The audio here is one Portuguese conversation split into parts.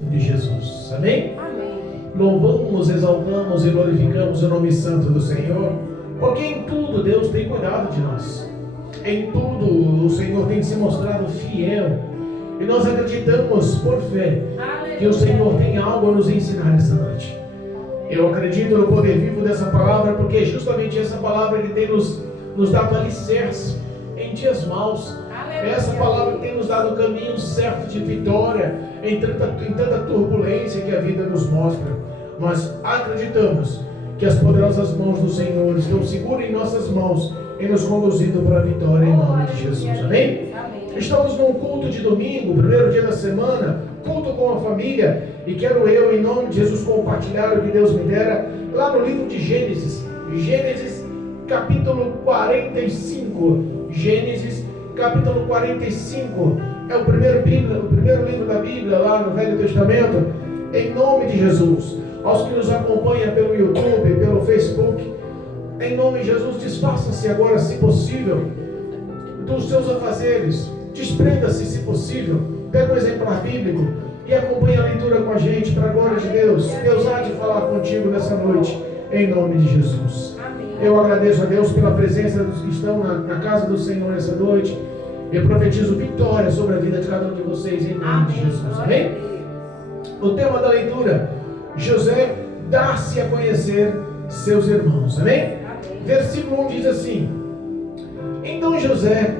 De Jesus, amém? Amém. Louvamos, exaltamos e glorificamos o nome santo do Senhor, porque em tudo Deus tem cuidado de nós, em tudo o Senhor tem se mostrado fiel, e nós acreditamos por fé que o Senhor tem algo a nos ensinar essa noite. Eu acredito no poder vivo dessa palavra, porque é justamente essa palavra que tem nos dado alicerce em dias maus. É essa palavra que tem nos dado o caminho certo de vitória em tanta turbulência que a vida nos mostra. Nós acreditamos que as poderosas mãos do Senhor estão seguras em nossas mãos e nos conduzindo para a vitória em nome de Jesus. Amém? Estamos num culto de domingo, primeiro dia da semana, culto com a família, e quero eu, em nome de Jesus, compartilhar o que Deus me dera lá no livro de Gênesis, capítulo 45. Gênesis, capítulo 45, é o primeiro livro da Bíblia lá no Velho Testamento, em nome de Jesus. Aos que nos acompanham pelo YouTube, pelo Facebook, em nome de Jesus, desfaça-se agora, se possível, dos seus afazeres, desprenda-se, se possível, pega um exemplar bíblico e acompanhe a leitura com a gente, para a glória de Deus. Deus há de falar contigo nessa noite, em nome de Jesus. Eu agradeço a Deus pela presença dos que estão na casa do Senhor nessa noite. Eu profetizo vitória sobre a vida de cada um de vocês, em nome de Jesus. Amém? O tema da leitura: José dá-se a conhecer seus irmãos. Amém? Versículo 1 diz assim: Então José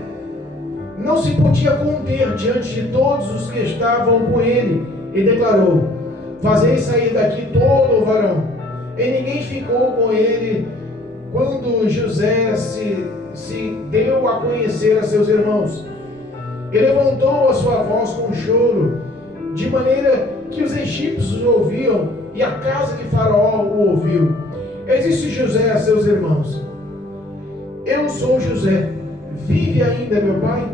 não se podia conter diante de todos os que estavam com ele, e declarou: Fazei sair daqui todo o varão. E ninguém ficou com ele quando José se deu a conhecer a seus irmãos. Ele levantou a sua voz com choro, de maneira que os egípcios o ouviam, e a casa de Faraó o ouviu. E disse José a seus irmãos: Eu sou José, vive ainda meu pai?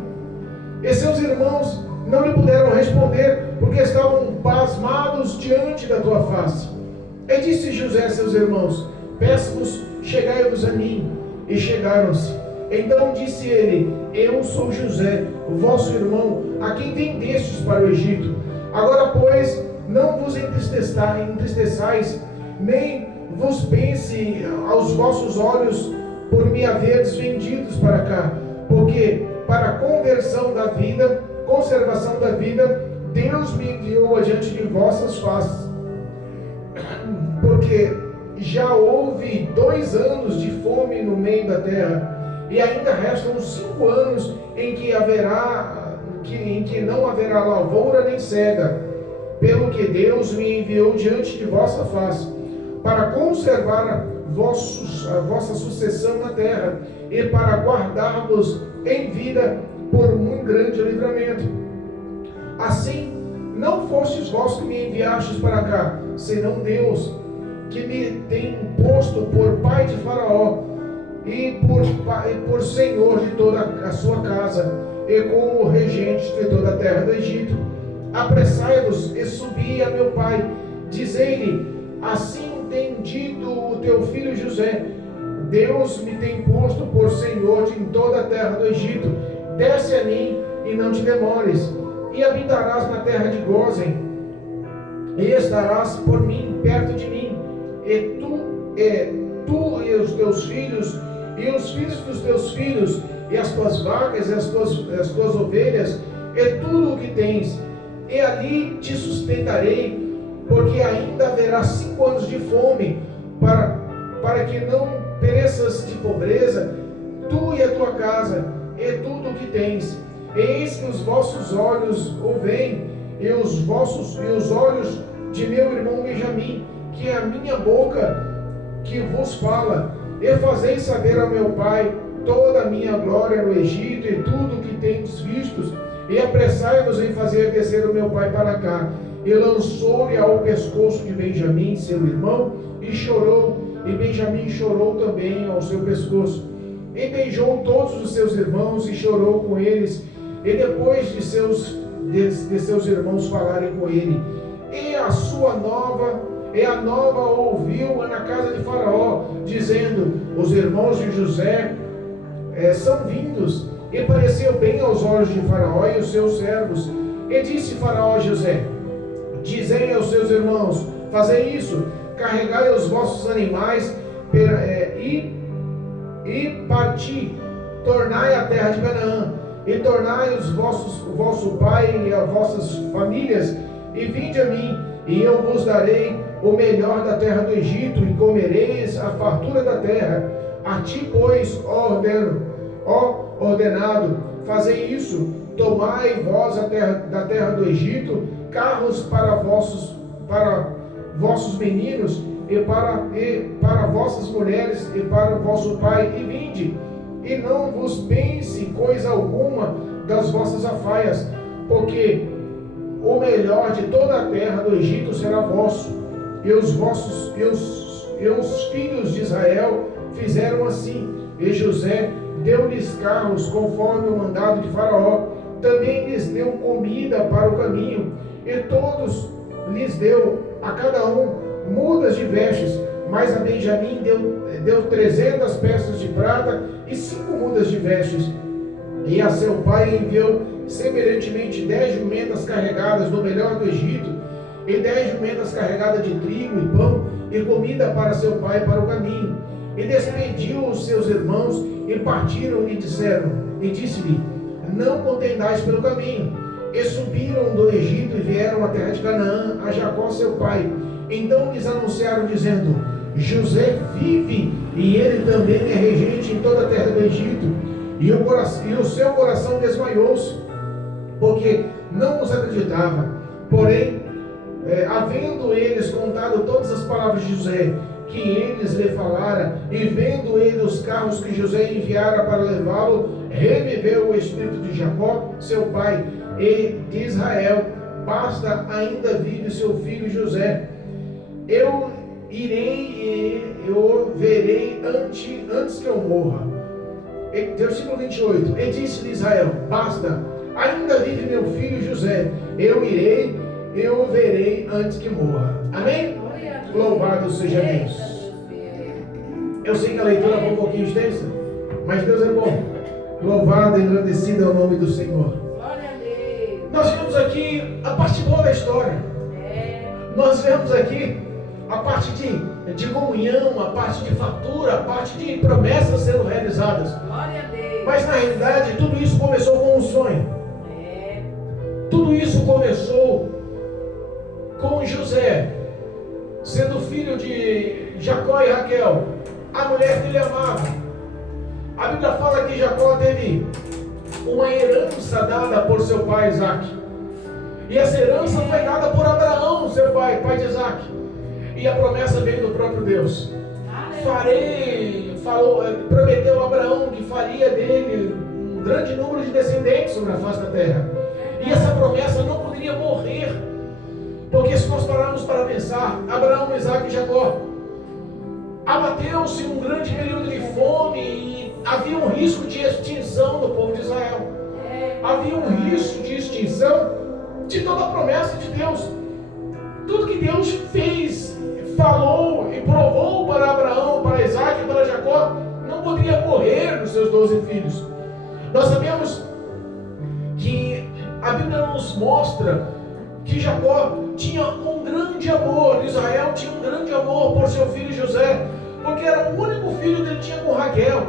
E seus irmãos não lhe puderam responder, porque estavam pasmados diante da tua face. E disse José a seus irmãos: Peço-vos, chegai-vos a mim. E chegaram-se. Então disse ele: Eu sou José, vosso irmão, a quem vendestes para o Egito. Agora, pois, não vos entristeçais, nem vos pense aos vossos olhos por me haverdes vendidos para cá, porque para a conservação da vida, Deus me enviou adiante de vossas faces. Porque já houve 2 anos de fome no meio da terra, e ainda restam 5 anos em que não haverá lavoura nem cega, pelo que Deus me enviou diante de vossa face, para conservar a vossa sucessão na terra, e para guardar-vos em vida por muito grande livramento. Assim, não fostes vós que me enviastes para cá, senão Deus, que me tem posto por pai de Faraó e por senhor de toda a sua casa, e como regente de toda a terra do Egito. Apressai-vos e subi a meu pai, dizei-lhe: Assim tem dito o teu filho José: Deus me tem posto por senhor de toda a terra do Egito. Desce a mim e não te demores, e habitarás na terra de Gósen, e estarás por mim perto de mim, e tu e os teus filhos, e os filhos dos teus filhos, e as tuas vacas, e as tuas ovelhas, e tudo o que tens, e ali te sustentarei, porque ainda haverá 5 anos de fome, para que não pereças de pobreza, tu e a tua casa, e tudo o que tens. Eis que os vossos olhos o veem, e os olhos de meu irmão Benjamim, que é a minha boca que vos fala, e fazeis saber ao meu pai toda a minha glória no Egito, e tudo o que tendes vistos, e apressai-vos em fazer descer o meu pai para cá. E lançou-lhe ao pescoço de Benjamim, seu irmão, e chorou, e Benjamim chorou também ao seu pescoço. E beijou todos os seus irmãos, e chorou com eles, e depois de seus irmãos falarem com ele, a nova ouviu na casa de Faraó, dizendo: Os irmãos de José são vindos. E pareceu bem aos olhos de Faraó e os seus servos. E disse Faraó a José: dizei aos seus irmãos: fazei isso, carregai os vossos animais e parti, tornai a terra de Canaã, e tornai o vosso pai e as vossas famílias, e vinde a mim, e eu vos darei o melhor da terra do Egito, e comereis a fartura da terra. A ti, pois, ordenado, fazei isso, tomai vós da terra do Egito carros para vossos meninos, e para vossas mulheres, e para o vosso pai, e vinde, e não vos pense coisa alguma das vossas afaias, porque o melhor de toda a terra do Egito será vosso. E os filhos de Israel fizeram assim, e José deu-lhes carros conforme o mandado de Faraó. Também lhes deu comida para o caminho, e todos lhes deu a cada um mudas de vestes. Mas a Benjamim deu 300 peças de prata e 5 mudas de vestes. E a seu pai enviou semelhantemente 10 jumentas carregadas do melhor do Egito, e 10 jumentas carregadas de trigo e pão, e comida para seu pai para o caminho. E despediu os seus irmãos, e partiram, e disseram, e disse-lhe: não contendais pelo caminho. E subiram do Egito, e vieram à terra de Canaã, a Jacó seu pai. Então lhes anunciaram, dizendo: José vive, e ele também é regente em toda a terra do Egito. E o seu coração desmaiou-se, porque não os acreditava. Porém, havendo eles contado todas as palavras de José, que eles lhe falara, e vendo ele os carros que José enviara para levá-lo, reviveu o espírito de Jacó, seu pai, e de Israel: basta, ainda vive seu filho José. Eu irei e eu verei antes que eu morra. Versículo 28. E disse-lhe Israel: basta, ainda vive meu filho José. Eu irei e eu verei antes que morra. Amém? Louvado seja Deus. Eu sei que a leitura foi um pouquinho extensa, mas Deus é bom. Louvado e agradecido é o nome do Senhor. Nós vemos aqui a parte boa da história. Nós vemos aqui a parte de comunhão, a parte de fartura, a parte de promessas sendo realizadas. Mas na realidade tudo isso começou com um sonho. Tudo isso começou com José, sendo filho de Jacó e Raquel, a mulher que ele amava. A Bíblia fala que Jacó teve uma herança dada por seu pai Isaac. E essa herança foi dada por Abraão, seu pai de Isaac. E a promessa veio do próprio Deus. Prometeu a Abraão que faria dele um grande número de descendentes sobre a face da terra. E essa promessa não poderia morrer. Porque se nós pararmos para pensar, Abraão, Isaac e Jacó, abateu-se um grande período de fome e havia um risco de extinção do povo de Israel. Havia um risco de extinção de toda a promessa de Deus. Tudo que Deus fez, falou e provou para Abraão, para Isaac e para Jacó, não poderia morrer nos seus 12 filhos. Nós sabemos que a Bíblia nos mostra que Jacó tinha um grande amor, Israel tinha um grande amor por seu filho José, porque era o único filho que ele tinha com Raquel.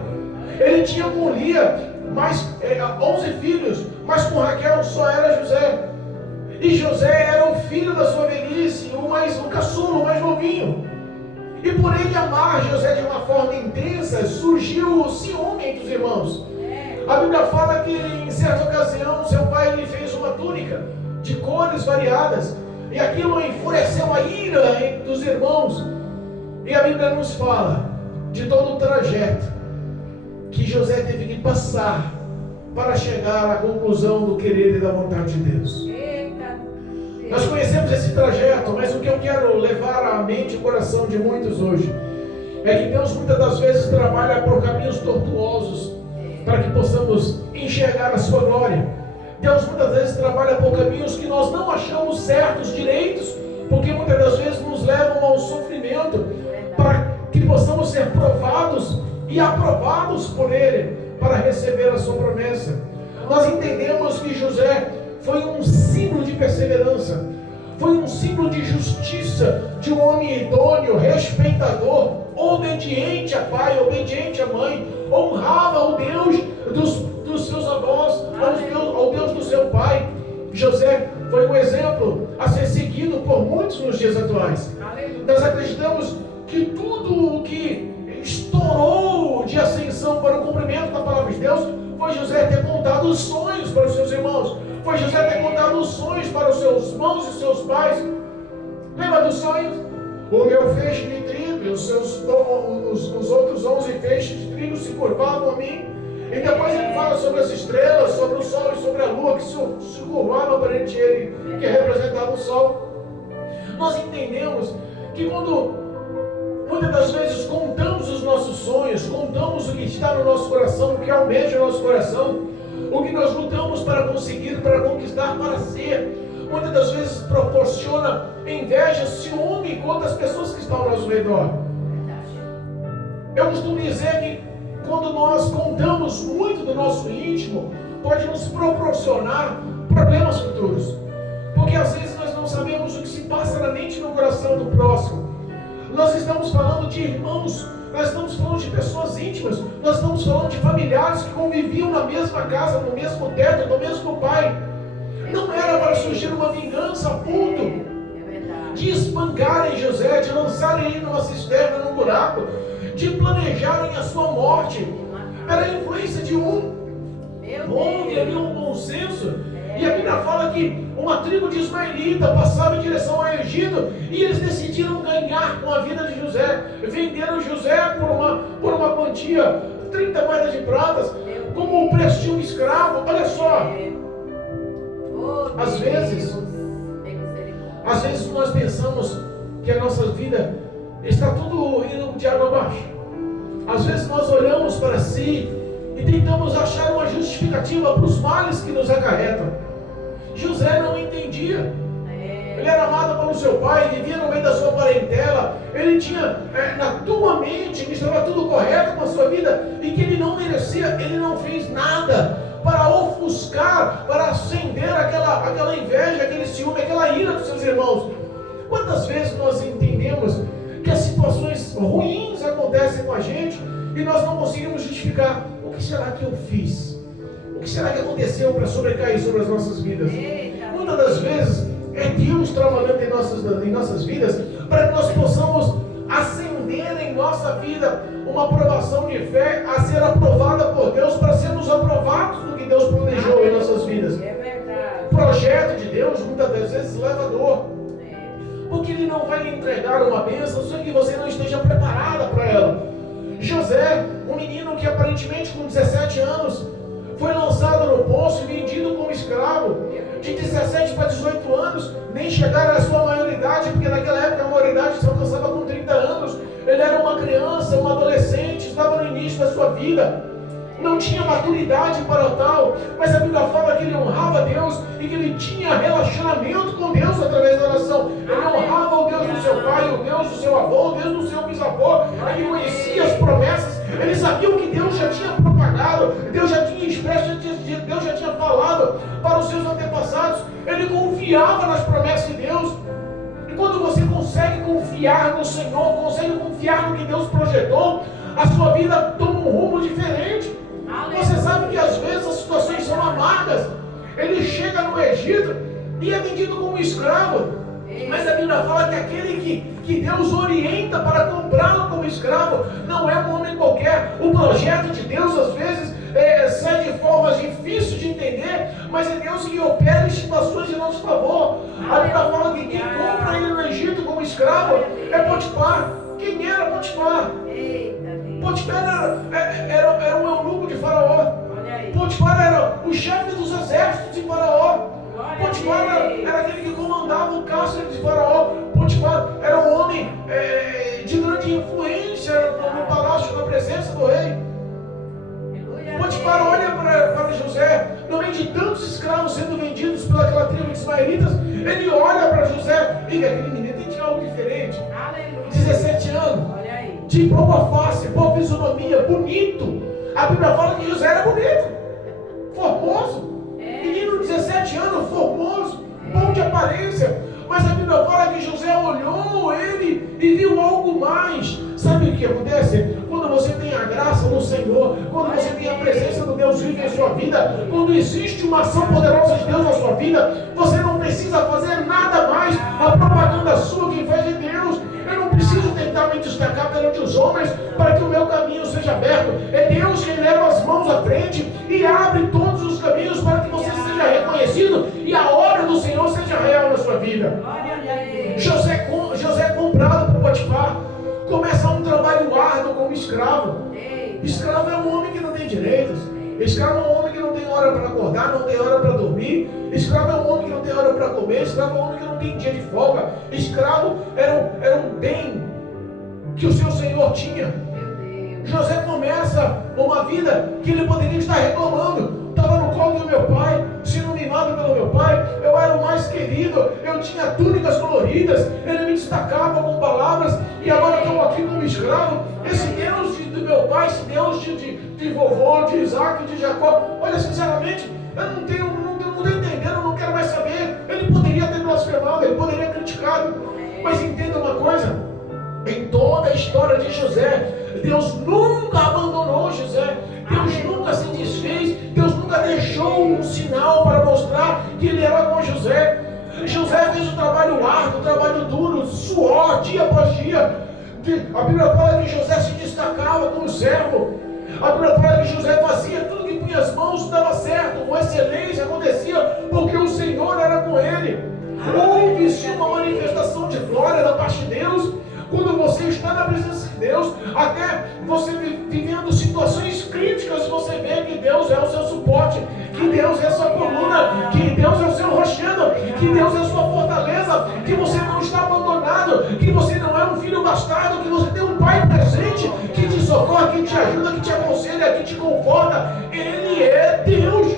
Ele tinha com Lia mais 11 filhos, mas com Raquel só era José. E José era o filho da sua velhice, o caçulo, o mais novinho. E por ele amar José de uma forma intensa, surgiu o ciúme entre os irmãos. A Bíblia fala que em certa ocasião seu pai lhe fez uma túnica de cores variadas, e aquilo enfureceu a ira dos irmãos. E a Bíblia nos fala de todo o trajeto que José teve que passar para chegar à conclusão do querer e da vontade de Deus. Nós conhecemos esse trajeto, mas o que eu quero levar à mente e coração de muitos hoje é que Deus muitas das vezes trabalha por caminhos tortuosos para que possamos enxergar a sua glória. Deus muitas vezes trabalha por caminhos que nós não achamos certos, direitos, porque muitas das vezes nos levam ao sofrimento, para que possamos ser provados e aprovados por Ele, para receber a sua promessa. Nós entendemos que José foi um símbolo de perseverança, foi um símbolo de justiça, de um homem idôneo, respeitador, obediente a pai, obediente a mãe, honrava o Deus dos seus avós, ao Deus do seu pai. José foi um exemplo a ser seguido por muitos nos dias atuais. Nós acreditamos que tudo o que estourou de ascensão para o cumprimento da palavra de Deus foi José ter contado os sonhos para os seus irmãos, foi José ter contado os sonhos para os seus irmãos e seus pais. Lembra dos sonhos? O meu feixe de trigo e os outros 11 feixes de trigo se curvavam a mim. E depois ele fala sobre as estrelas, sobre o sol e sobre a lua que se curvavam perante ele, que representava o sol. Nós entendemos que quando muitas das vezes contamos os nossos sonhos, contamos o que está no nosso coração, o que almeja o nosso coração, o que nós lutamos para conseguir, para conquistar, para ser, muitas das vezes proporciona inveja, ciúme contra as pessoas que estão ao nosso redor. Eu costumo dizer que quando nós contamos muito do nosso íntimo, pode nos proporcionar problemas futuros. Porque às vezes nós não sabemos o que se passa na mente e no coração do próximo. Nós estamos falando de irmãos, nós estamos falando de pessoas íntimas, nós estamos falando de familiares que conviviam na mesma casa, no mesmo teto, no mesmo pai. Não era para surgir uma vingança a ponto de espancarem José, de lançarem ele numa cisterna, num buraco, de planejarem a sua morte. Era a influência de um. Houve ali um bom senso. E a Bíblia fala que uma tribo de ismaelita passava em direção ao Egito e eles decidiram ganhar com a vida de José. Venderam José por uma quantia, 30 moedas de pratas, como o preço de um escravo. Olha só. Às vezes nós pensamos que a nossa vida está tudo indo de água abaixo. Às vezes nós olhamos para si e tentamos achar uma justificativa para os males que nos acarretam. José não entendia. Ele era amado pelo seu pai, vivia no meio da sua parentela. Ele tinha na tua mente que estava tudo correto com a sua vida e que ele não merecia. Ele não fez nada para ofuscar, para acender aquela inveja, aquele ciúme, aquela ira dos seus irmãos. Quantas vezes nós entendemos que as situações ruins acontecem com a gente e nós não conseguimos justificar? O que será que eu fiz? O que será que aconteceu para sobrecair sobre as nossas vidas? Muitas das vezes é Deus trabalhando em nossas vidas para que nós possamos acender em nossa vida uma aprovação de fé a ser aprovada por Deus, para sermos aprovados no que Deus planejou em nossas vidas. O projeto de Deus muitas das vezes leva dor, porque Ele não vai lhe entregar uma bênção sem que você não esteja preparada para ela. José, um menino que aparentemente com 17 anos foi lançado no poço e vendido como escravo. De 17 para 18 anos, nem chegaram à sua maioridade, porque naquela época a maioridade se alcançava com 30 anos. Ele era uma criança, um adolescente, estava no início da sua vida, não tinha maturidade para tal, mas a Bíblia fala que ele honrava Deus e que ele tinha relacionamento com Deus através da oração. Ele honrava o Deus do seu pai, o Deus do seu avô, o Deus do seu bisavô. Ele conhecia as promessas, ele sabia o que Deus já tinha propagado, Deus já tinha expresso, Deus já tinha falado para os seus antepassados. Ele confiava nas promessas de Deus. E quando você consegue confiar no Senhor, consegue confiar no que Deus projetou, a sua vida toma um rumo diferente. Você sabe que às vezes as situações são amargas. Ele chega no Egito e é vendido como escravo. Mas a Bíblia fala que aquele que Deus orienta para comprá-lo como escravo não é um homem qualquer. O projeto de Deus às vezes sai de formas difíceis de entender, mas é Deus que opera em situações de nosso favor. A Bíblia fala que quem compra ele no Egito como escravo é Potifar. Quem era Potifar? Potifar era um eunuco de Faraó. Potifar era o chefe dos exércitos de Faraó. Potifar era aquele que comandava o cárcere de Faraó. Potifar era um homem de grande influência no palácio, na presença do rei. Potifar olha para José, no meio de tantos escravos sendo vendidos pelaquela tribo de ismaelitas. Ele olha para José e diz: aquele menino tinha algo diferente. 17 anos, de boa face, boa fisionomia, bonito. A Bíblia fala que José era bonito, formoso. Menino de 17 anos, formoso, bom de aparência. Mas a Bíblia fala que José olhou ele e viu algo mais. Sabe o que acontece? Quando você tem a graça do Senhor, quando você tem a presença do Deus vivo em sua vida, quando existe uma ação poderosa de Deus na sua vida, você não precisa fazer nada mais. A propaganda sua quem faz é Deus. Eu não preciso tentar me destacar perante os homens para que o meu caminho seja aberto. É Deus quem leva as mãos à frente e abre todos os caminhos para que você seja reconhecido e a obra do Senhor seja real na sua vida. José é comprado por Potifar, começa um trabalho árduo como escravo. Escravo é um homem que não tem direitos. Escravo é um homem que não tem hora para acordar, não tem hora para dormir. Escravo é um homem que não tem hora para comer. Escravo é um homem que não tem dia de folga. Escravo era um bem que o seu senhor tinha. José começa uma vida que ele poderia estar reclamando. Estava no colo do meu pai, sendo mimado pelo meu pai, eu era o mais querido, eu tinha túnicas coloridas, ele me destacava com palavras, e agora estou aqui como escravo. Esse Deus do meu pai, esse Deus de vovô, de Isaac, de Jacó, olha, sinceramente, eu não estou entendendo, eu não quero mais saber. Ele poderia ter blasfemado, ele poderia ter criticado, mas entenda uma coisa, em toda a história de José, Deus nunca abandonou José, Deus nunca se desfez, Deus nunca deixou um sinal para mostrar que ele era com José. José fez um trabalho árduo, um trabalho duro, suor, dia após dia. A Bíblia fala que José se destacava como servo. A Bíblia fala que José fazia tudo que punha as mãos, dava certo, com excelência, acontecia, porque o Senhor era com ele. Houve-se uma manifestação de glória da parte de Deus. Quando você está na presença de Deus, até você vivendo situações críticas, você vê que Deus é o seu suporte, que Deus é a sua coluna, que Deus é o seu rochedo, que Deus é a sua fortaleza, que você não está abandonado, que você não é um filho bastardo, que você tem um pai presente, que te socorre, que te ajuda, que te aconselha, que te conforta. Ele é Deus,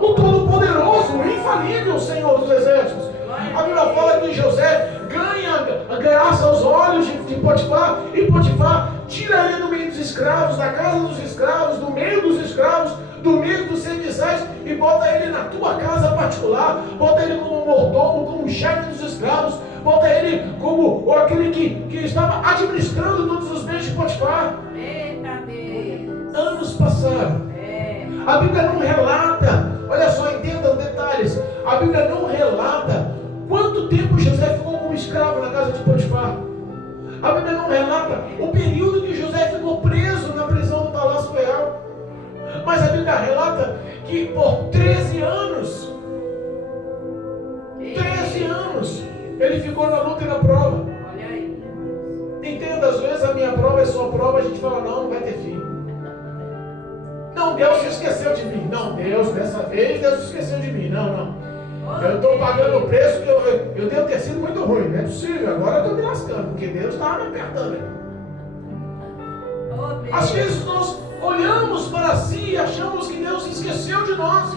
o Todo-Poderoso, o infalível Senhor dos Exércitos. A Bíblia fala que José ganha graça aos olhos de Potifar, e Potifar tira ele do meio dos escravos, da casa dos escravos, do meio dos escravos, do meio dos serviçais, e bota ele na tua casa particular, bota ele como mordomo, como chefe dos escravos, bota ele como aquele que estava administrando todos os bens de Potifar. Eita Deus. Anos passaram. A Bíblia não relata, olha só, entenda os detalhes, a Bíblia não relata quanto tempo José ficou como escravo na casa de Potifar. A Bíblia não relata o período que José ficou preso na prisão do Palácio Real. Mas a Bíblia relata que por 13 anos, ele ficou na luta e na prova. Entenda, às vezes a minha prova é sua prova, a gente fala, não vai ter fim. Não, Deus se esqueceu de mim. Não, Deus, dessa vez, Deus se esqueceu de mim. Não. Eu estou pagando o preço que eu devo ter sido muito ruim. Não é possível, agora eu estou me lascando, porque Deus estava me apertando. Às vezes nós olhamos para si e achamos que Deus se esqueceu de nós.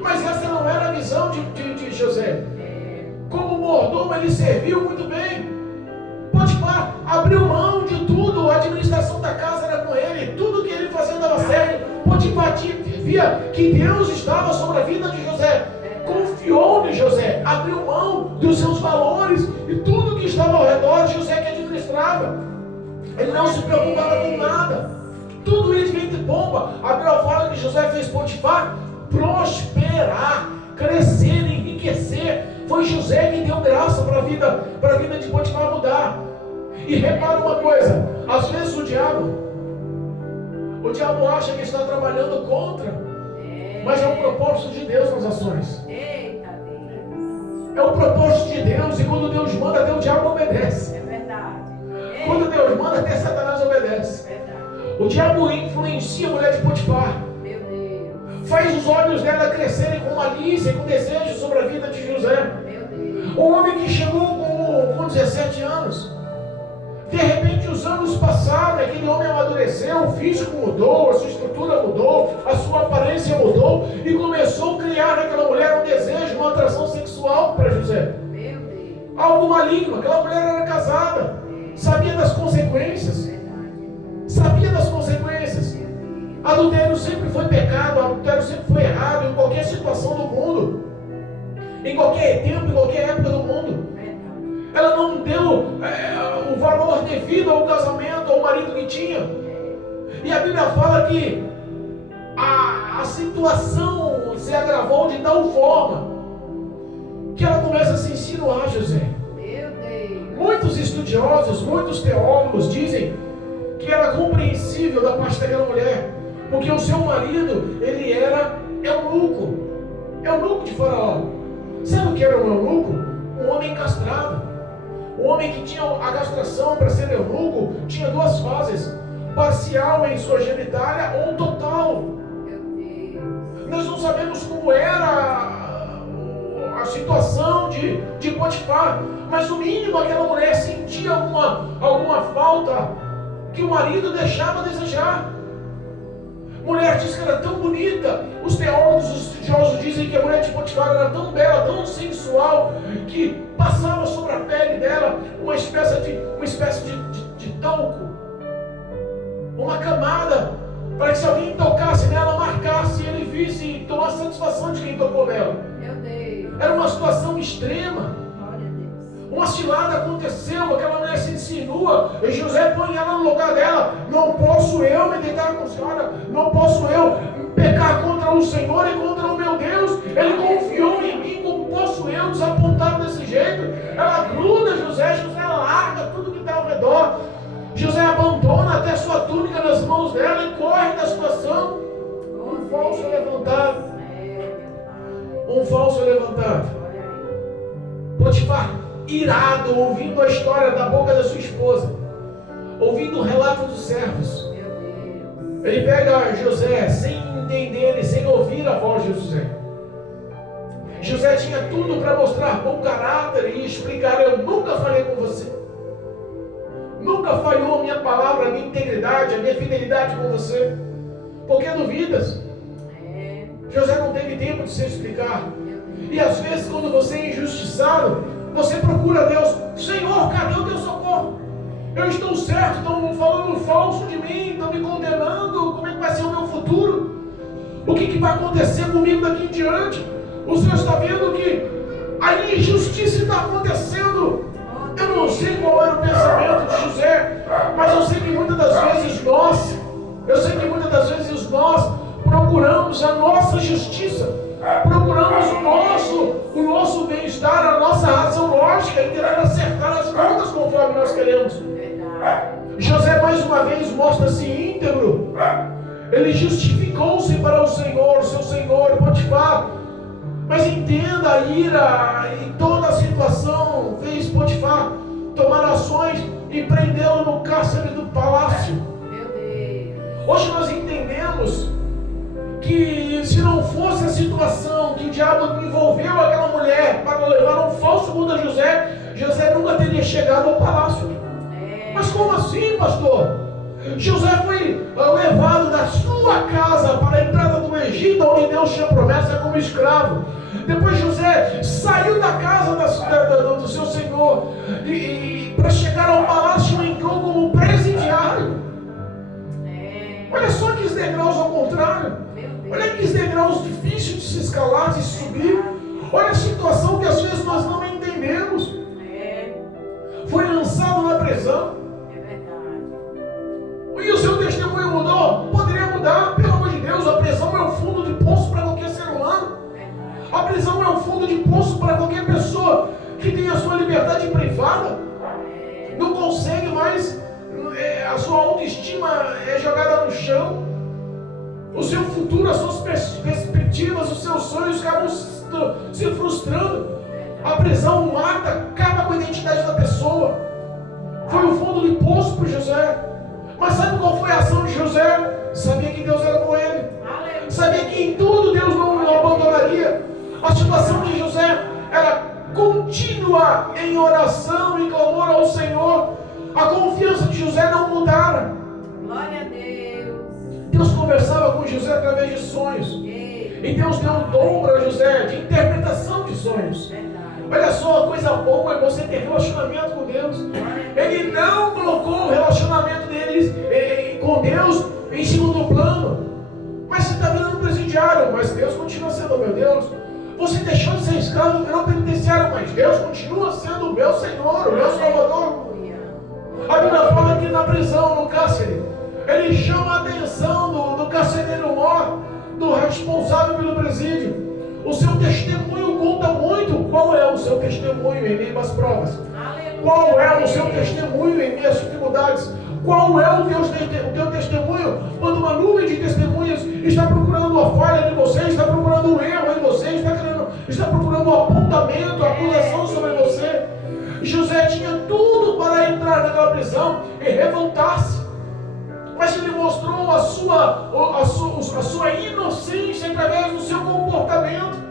Mas essa não era a visão de José. Como mordomo, ele serviu muito bem. Potifar abriu mão de tudo, a administração da casa era com ele, tudo que ele fazia dava certo. Potifar via que Deus estava sobre a vida de José, confiou em José, abriu mão dos seus valores e tudo que estava ao redor de José que administrava. Ele não se preocupava com nada, tudo isso vem de bomba. A Bíblia fala que José fez Potifar prosperar, crescer, enriquecer. Foi José que deu graça para a vida de Potifar mudar. E repara uma coisa, às vezes o diabo acha que está trabalhando contra, mas é o propósito de Deus nas ações. É o propósito de Deus, e quando Deus manda, até o diabo obedece. É verdade. Quando Deus manda, até Satanás obedece. O diabo influencia a mulher de Potifar. Meu Deus. Faz os olhos dela crescerem com malícia e com desejo sobre a vida de José. Meu Deus. O homem que chegou com 17 anos. De repente os anos passaram, aquele homem amadureceu, o físico mudou, a sua estrutura mudou, a sua aparência mudou, e começou a criar naquela mulher um desejo, uma atração sexual para José. Meu Deus. Algo maligno. Aquela mulher era casada, sabia das consequências. Sabia das consequências. Adultério sempre foi pecado, adultério sempre foi errado, em qualquer situação do mundo, em qualquer tempo, em qualquer época do mundo. Ela não deu o valor devido ao casamento, ao marido que tinha. E a Bíblia fala que a situação se agravou de tal forma que ela começa a se insinuar José. Meu Deus. Muitos estudiosos, muitos teólogos dizem que era compreensível da parte daquela mulher, porque o seu marido, ele era eunuco de Faraó. Sabe o que era um eunuco? Um homem castrado. O homem que tinha a castração para ser eunuco tinha duas fases: parcial em sua genitália ou total. Meu Deus. Nós não sabemos como era a situação de Potifar, mas no mínimo aquela mulher sentia alguma falta que o marido deixava a desejar. Mulher diz que era tão bonita. Os teólogos, os estudiosos dizem que a mulher de Potifar era tão bela, tão sensual, que passava sobre a pele dela uma espécie de talco, uma camada, para que se alguém tocasse nela, marcasse, ele visse e tomasse satisfação de quem tocou nela. Meu Deus. Era uma situação extrema. Glória a Deus. Uma cilada aconteceu, aquela mulher se insinua, e José põe ela no lugar dela. Não posso eu me deitar com a senhora, não posso eu pecar contra o Senhor e contra o meu Deus. Ele confiou em mim, como posso eu desapontar desse jeito? Ela gruda José larga tudo que está ao redor. José abandona até sua túnica nas mãos dela e corre da situação. Um falso levantado. Um falso levantado. Potifar, irado, ouvindo a história da boca da sua esposa, ouvindo o relato dos servos, ele pega José sem entender e sem ouvir a voz de José. José tinha tudo para mostrar bom caráter e explicar: eu nunca falei com você, nunca falhou a minha palavra, a minha integridade, a minha fidelidade com você. Por que duvidas? José não teve tempo de se explicar. E às vezes, quando você é injustiçado, você procura Deus: Senhor, cadê o teu socorro? Eu estou certo, estão falando falso de mim, estão me condenando. Como é que vai ser o meu futuro? O que vai acontecer comigo daqui em diante? O Senhor está vendo que a injustiça está acontecendo. Eu não sei qual era o pensamento de José, mas eu sei que muitas das vezes nós procuramos a nossa justiça, procuramos o nosso bem-estar, a nossa razão lógica, e tentando acertar as contas conforme nós queremos. José mais uma vez mostra-se íntegro. Ele justificou-se para o Senhor, seu Senhor Potifar. Mas entenda, a ira e toda a situação fez Potifar tomar ações e prendê-lo no cárcere do palácio. Hoje nós entendemos que se não fosse a situação que o diabo envolveu aquela mulher para levar um falso mundo a José, José nunca teria chegado ao palácio. Mas como assim, pastor? José foi levado da sua casa para a entrada do Egito, onde Deus tinha promessa, como escravo. Depois José saiu da casa do seu senhor e para chegar ao palácio entrou como presidiário. Olha só que degraus ao contrário. Olha que degraus difíceis de se escalar, de se subir. Olha a situação que às vezes nós não entendemos. Foi lançado na prisão. E o seu testemunho mudou? Poderia mudar, pelo amor de Deus. A prisão é o fundo de poço para qualquer ser humano. A prisão é o fundo de poço para qualquer pessoa que tem a sua liberdade privada. Não consegue mais, a sua autoestima é jogada no chão. O seu futuro, as suas perspectivas, os seus sonhos acabam se frustrando. A prisão mata, acaba com a identidade da pessoa. Foi o fundo de poço para José. Mas sabe qual foi a ação de José? Sabia que Deus era com ele. Sabia que em tudo Deus não o abandonaria. A situação de José era contínua em oração e clamor ao Senhor. A confiança de José não mudara. Glória a Deus. Deus conversava com José através de sonhos. E Deus deu um dom para José de interpretação de sonhos. Olha só, a coisa boa é você ter relacionamento com Deus. Ele não colocou o relacionamento deles com Deus em segundo plano. Mas você está virando presidiário, mas Deus continua sendo meu Deus. Você você deixou de ser escravo, virou penitenciário, mas Deus continua sendo o meu Senhor, o meu Salvador. A Bíblia fala que na prisão, no cárcere, ele chama a atenção do carcereiro mor, do responsável pelo presídio. O seu testemunho conta muito. Qual é o seu testemunho em meio às provas? Qual é o seu testemunho em meio às dificuldades? Qual é o teu testemunho quando uma nuvem de testemunhas está procurando a falha de você, está procurando o erro em você, está procurando o apontamento, a acusação sobre você? José tinha tudo para entrar naquela prisão e revoltar-se, mas ele mostrou a sua inocência através do seu comportamento.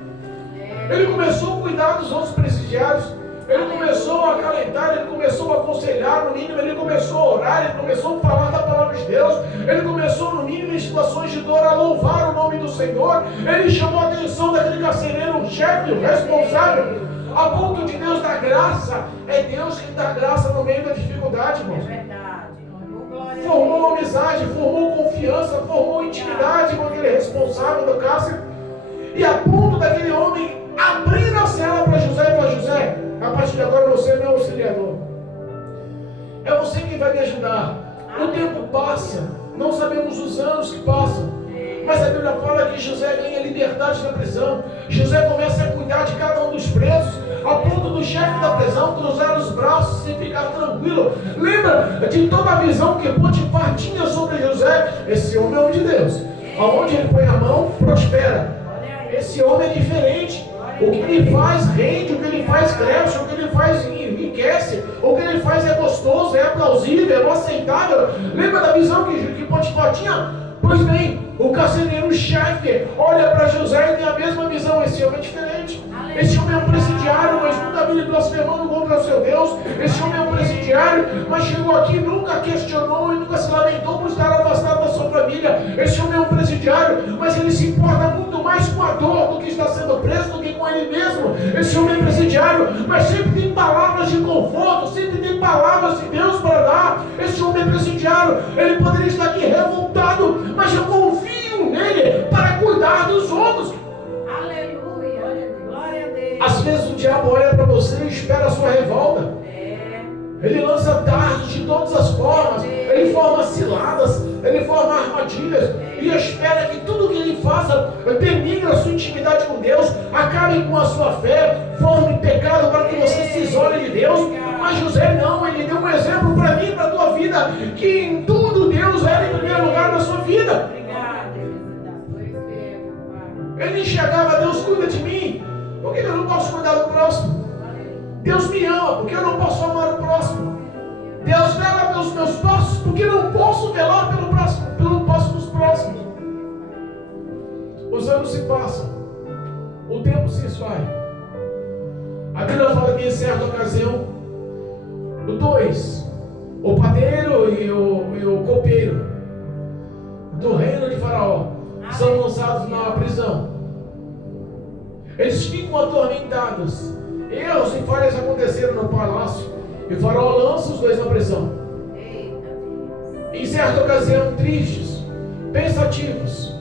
Ele começou a cuidar dos outros presidiários, ele começou a acalentar, ele começou a aconselhar, no mínimo ele começou a orar, ele começou a falar da palavra de Deus, ele começou no mínimo em situações de dor a louvar o nome do Senhor. Ele chamou a atenção daquele carcereiro, chefe, responsável, a ponto de Deus dar graça. É Deus quem dá graça no meio da dificuldade, irmãos. É verdade. Formou amizade, formou confiança, formou intimidade com aquele responsável do cárcere, e a ponto daquele homem abrir a cela para José e falar: José, a partir de agora você é meu auxiliador, é você quem vai me ajudar. O tempo passa, não sabemos os anos que passam, mas a Bíblia fala que José ganha liberdade na prisão. José começa a cuidar de cada um dos presos, ao ponto do chefe da prisão cruzar os braços e ficar tranquilo. Lembra de toda a visão que Potifar tinha sobre José? Esse homem é homem de Deus, aonde ele põe a mão, prospera. Esse homem é diferente. O que ele faz rende, o que ele faz cresce, o que ele faz enriquece, o que ele faz é gostoso, é plausível, é aceitável. Lembra da visão que Potifar tinha? Pois bem, o carcereiro-chefe olha para José e tem a mesma visão. Esse homem é diferente. Esse homem é um presidiário, mas nunca vive blasfemando contra o seu Deus. Esse homem é um presidiário, mas chegou aqui, nunca questionou e nunca se lamentou por estar afastado da sua família. Esse homem é um presidiário, mas ele se importa muito mais com a dor do que está sendo preso do que com ele mesmo. Esse homem é presidiário, mas sempre tem palavras de conforto, sempre tem palavras de Deus para dar. Esse homem é presidiário, ele poderia estar aqui revoltado, mas eu confio nele para cuidar dos outros. Às vezes o diabo olha para você e espera a sua revolta. Ele lança dardos de todas as formas, ele forma ciladas, ele forma armadilhas, e espera que tudo que ele faça denigre a sua intimidade com Deus, acabe com a sua fé, forme pecado para que você se isole de Deus. Mas José não, ele deu um exemplo para mim, para a tua vida, que em tudo Deus era em primeiro lugar na sua vida. Ele enxergava: Deus cuida de mim, por que eu não posso cuidar do próximo? Deus me ama, porque eu não posso amar o próximo? Deus vela pelos meus passos, porque eu não posso velar pelo passo dos próximos? Os anos se passam, o tempo se esvai. A Bíblia fala que em certa ocasião, o padeiro e o copeiro do reino de Faraó são lançados na prisão. Eles ficam atormentados. Erros e falhas aconteceram no palácio, e Faraó lança os dois na prisão. Em certa ocasião, tristes, pensativos,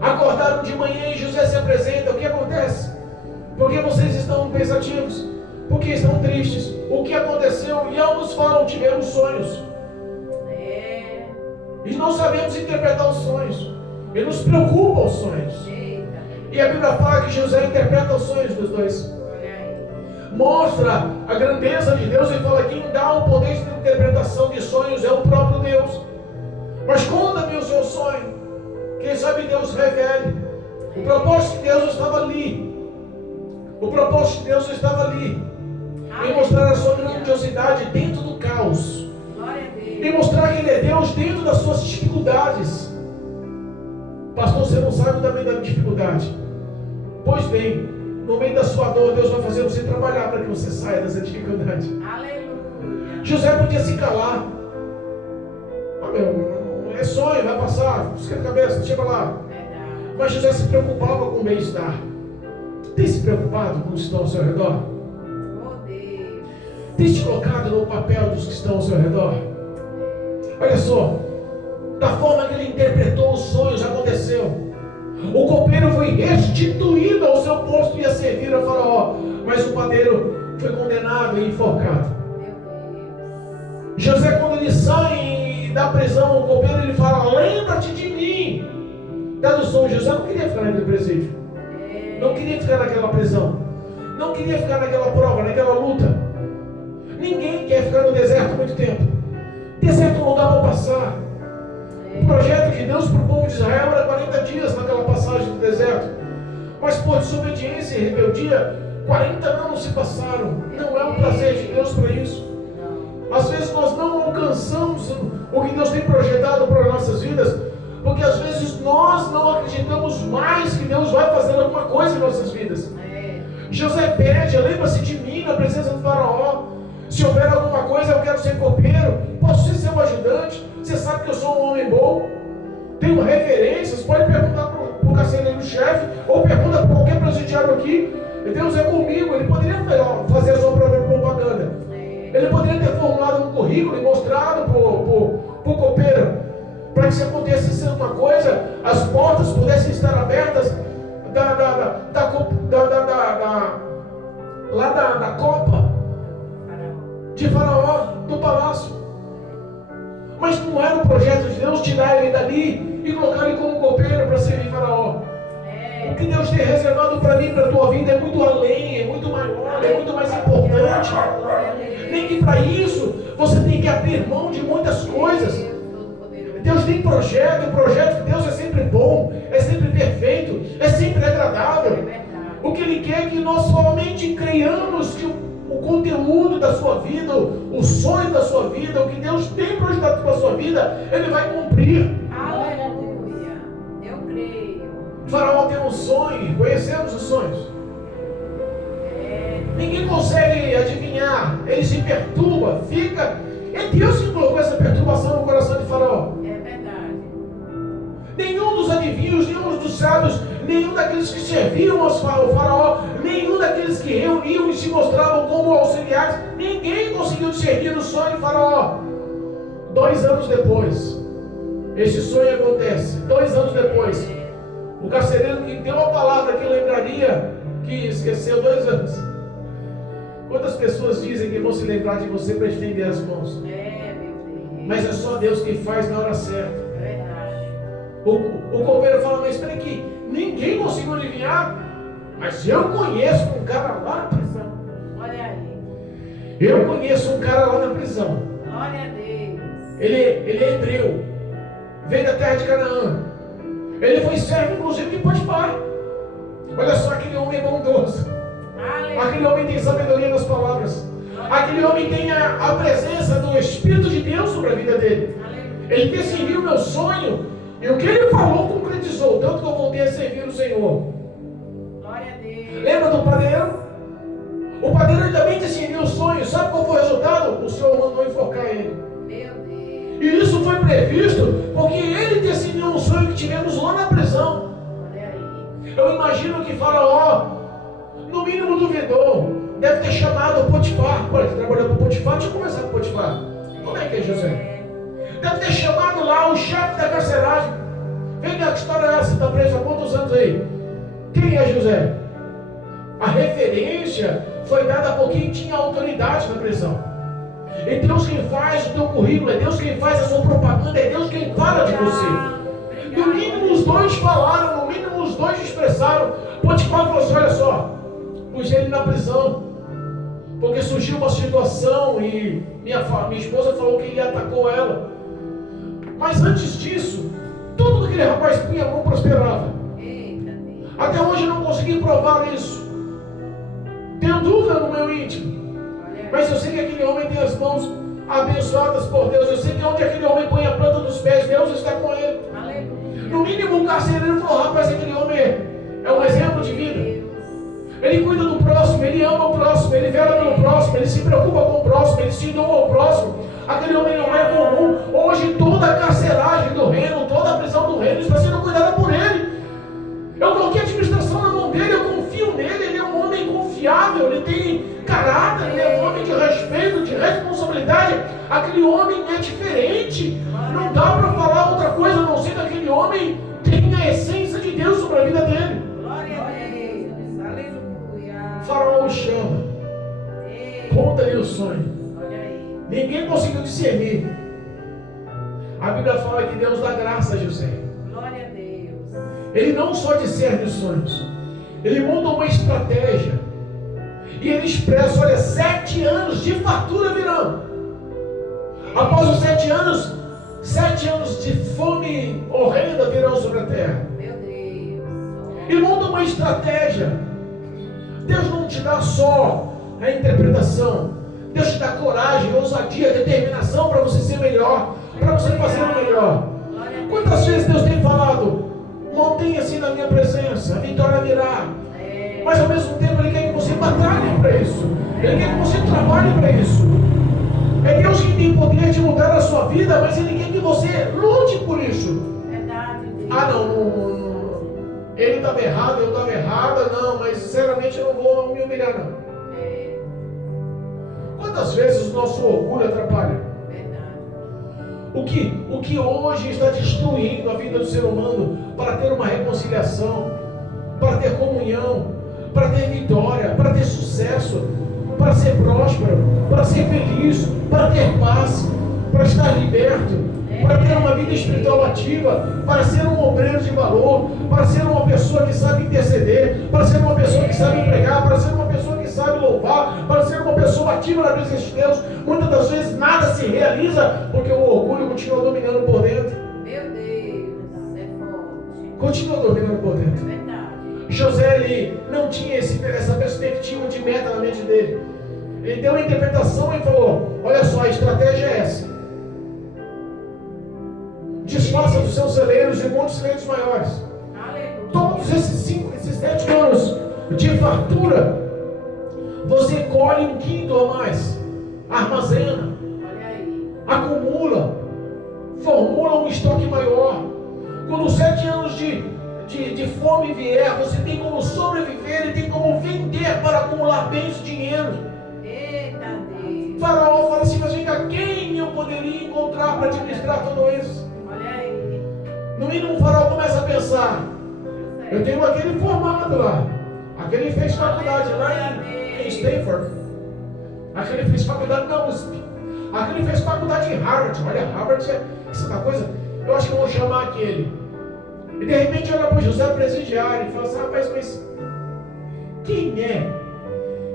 acordaram de manhã e José se apresenta. O que acontece? Por que vocês estão pensativos? Por que estão tristes? O que aconteceu? E alguns falam: tivemos sonhos. E não sabemos interpretar os sonhos, e nos preocupam os sonhos. E a Bíblia fala que José interpreta os sonhos dos dois, mostra a grandeza de Deus e fala: quem dá o poder de interpretação de sonhos é o próprio Deus. Mas conta-me o seu sonho, quem sabe Deus revele. O propósito de Deus estava ali. O propósito de Deus estava ali, em mostrar a sua grandiosidade dentro do caos, em mostrar que Ele é Deus dentro das suas dificuldades. Pastor, você não sabe também da dificuldade? Pois bem, no meio da sua dor, Deus vai fazer você trabalhar para que você saia dessa dificuldade. Aleluia. José podia se calar. É sonho, vai passar, esquenta a cabeça, chega lá. Mas José se preocupava com o bem-estar. Tem se preocupado com os que estão ao seu redor? Tem se colocado no papel dos que estão ao seu redor? Olha só, da forma que ele interpretou os sonhos, aconteceu. O copeiro foi restituído ao seu posto e a servir a Faraó, mas o padeiro foi condenado e enforcado. José, quando ele sai da prisão, o copeiro ele fala: lembra-te de mim. Dado o som, José não queria ficar naquele presídio, não queria ficar naquela prisão, não queria ficar naquela prova, naquela luta. Ninguém quer ficar no deserto muito tempo. Deserto não dá para passar. O projeto de Deus para o povo de Israel era 40 dias naquela passagem do deserto, mas por desobediência e rebeldia 40 anos se passaram. Não é um prazer de Deus para isso. Às vezes nós não alcançamos o que Deus tem projetado para as nossas vidas, porque às vezes nós não acreditamos mais que Deus vai fazer alguma coisa em nossas vidas. José pede: lembra-se de mim na presença do Faraó. Se houver alguma coisa, eu quero ser copeiro. Posso ser seu ajudante? Você sabe que eu sou um homem bom. Tenho referências. Pode perguntar para o carcereiro-chefe, ou pergunta para qualquer presidiário aqui. Deus é comigo. Ele poderia fazer a sua própria propaganda. Ele poderia ter formulado um currículo e mostrado para o copeiro, para que se acontecesse uma coisa, as portas pudessem estar abertas da copa de Faraó, do palácio. Mas não era o projeto de Deus tirar ele dali e colocar ele como copeiro para servir Faraó. O que Deus tem reservado para mim, para a tua vida, é muito além, é muito maior, é muito mais importante. Nem que para isso você tem que abrir mão de muitas coisas. Deus tem projeto, o projeto de Deus é sempre bom, é sempre perfeito, é sempre agradável. O que Ele quer é que nós somente creiamos que o conteúdo da sua vida, o sonho da sua vida, o que Deus tem projetado para a sua vida, Ele vai cumprir. Aleluia. Eu creio. O Faraó tem um sonho, conhecemos os sonhos. Ninguém consegue adivinhar, ele se perturba, fica. É Deus que colocou essa perturbação no coração de Faraó. É verdade. Nenhum dos adivinhos, nenhum dos sábios, nenhum daqueles que serviam ao Faraó, nenhum daqueles que reuniam e se mostravam como auxiliares, ninguém conseguiu discernir o sonho de Faraó. 2 anos depois, esse sonho acontece. 2 anos depois, o carcereiro que deu a palavra que lembraria, que esqueceu 2 anos. Quantas pessoas dizem que vão se lembrar de você para estender as mãos? Mas é só Deus que faz na hora certa. É verdade. O copeiro fala: mas espera aqui, ninguém conseguiu adivinhar, mas eu conheço um cara lá na prisão. Olha aí. Eu conheço um cara lá na prisão. Glória a Deus. Ele é hebreu, veio da terra de Canaã. Ele foi servo inclusive de Potifar. Olha só, aquele homem é bondoso. Aquele homem tem sabedoria nas palavras. Aquele homem tem a presença do Espírito de Deus sobre a vida dele. Ele perseguiu o meu sonho, e o que ele falou concretizou, tanto que eu voltei a servir o Senhor. Glória a Deus. Lembra do padeiro? O padeiro também discerniu o sonho. Sabe qual foi o resultado? O Senhor mandou enforcar ele. Meu Deus. E isso foi previsto porque ele discerniu um sonho que tivemos lá na prisão. Olha aí. Eu imagino que Faraó, no mínimo duvidou, deve ter chamado o Potifar. Olha, você trabalhou com o Potifar? Deixa eu conversar com o Potifar. Como é que é, José? Deve ter chamado lá o chefe da carceragem. Vem cá, que história é essa? Está preso há quantos anos aí? Quem é José? A referência foi dada por quem tinha autoridade na prisão. É Deus quem faz o teu currículo, é Deus quem faz a sua propaganda, é Deus quem fala de você. No mínimo os dois falaram, no mínimo os dois expressaram. Potifar falou assim: olha só, pus ele na prisão, porque surgiu uma situação e minha esposa falou que ele atacou ela. Mas antes disso, tudo que aquele rapaz punha a mão prosperava. Até hoje eu não consegui provar isso. Tenho dúvida no meu íntimo, mas eu sei que aquele homem tem as mãos abençoadas por Deus. Eu sei que onde aquele homem põe a planta dos pés, Deus está com ele. No mínimo o carcereiro falou: rapaz, aquele homem é um exemplo de vida. Ele cuida do próximo, ele ama o próximo, ele vela pelo próximo, ele se preocupa com o próximo, ele se doa ao próximo. Aquele homem não é comum. Hoje toda a carceragem do reino, toda a prisão do reino está sendo cuidada por ele. Eu coloquei a administração na mão dele, eu confio nele, ele é um homem confiável, ele tem caráter, ele é um homem de respeito, de responsabilidade. Aquele homem é diferente. Não dá para falar outra coisa a não ser que aquele homem tem a essência de Deus sobre a conta-lhe o sonho. Olha aí. Ninguém conseguiu discernir. A Bíblia fala que Deus dá graça a José. Glória a Deus. Ele não só discerne os sonhos, ele monta uma estratégia. E ele expressa, olha, 7 anos de fartura virão. Após os 7 anos, 7 anos de fome horrenda virão sobre a terra. Meu Deus. E monta uma estratégia. Deus não te dá só a interpretação. Deus te dá coragem, ousadia, determinação para você ser melhor, para você fazer o melhor. Glória a Deus. Quantas vezes Deus tem falado, mantenha-se na minha presença, a vitória virá. Mas ao mesmo tempo Ele quer que você batalhe para isso. Ele quer que você trabalhe para isso. É Deus que tem poder de mudar a sua vida, mas Ele quer que você lute por isso. Verdade, Deus. Ah, não. Ele estava errado, eu estava errada, não, mas sinceramente eu não vou me humilhar, não. É Quantas vezes o nosso orgulho atrapalha? verdade. O que hoje está destruindo a vida do ser humano para ter uma reconciliação, para ter comunhão, para ter vitória, para ter sucesso, para ser próspero, para ser feliz, para ter paz, para estar liberto, para ter uma vida espiritual ativa, para ser um obreiro de valor, para ser uma pessoa que sabe interceder, para ser uma pessoa que sabe pregar, para ser uma pessoa que sabe louvar, para ser uma pessoa ativa na presença de Deus. Muitas das vezes nada se realiza porque o orgulho continua dominando por dentro. Meu Deus, é forte. Continua dominando por É dentro. verdade. José, ele não tinha essa perspectiva de meta na mente dele. Ele deu uma interpretação e falou: olha só, a estratégia é essa. Desfaça dos seus celeiros e monte celeiros maiores. Aleluia. Todos esses 7 anos de fartura, você colhe 1/5 ou mais. Armazena, Olha aí. acumula, formula um estoque maior. Quando os 7 anos de fome vier, você tem como sobreviver e tem como vender para acumular bens e dinheiro. Eita Deus. Faraó fala assim: mas vem cá, quem eu poderia encontrar para administrar tudo isso? Olha aí. No mínimo o faraó começa a pensar: eu tenho aquele formado lá, aquele fez faculdade lá em Stanford, aquele fez faculdade na USP, aquele fez faculdade em Harvard. Olha, Harvard é essa coisa, eu acho que eu vou chamar aquele. E de repente olha para o José presidiário e fala assim: rapaz, mas quem é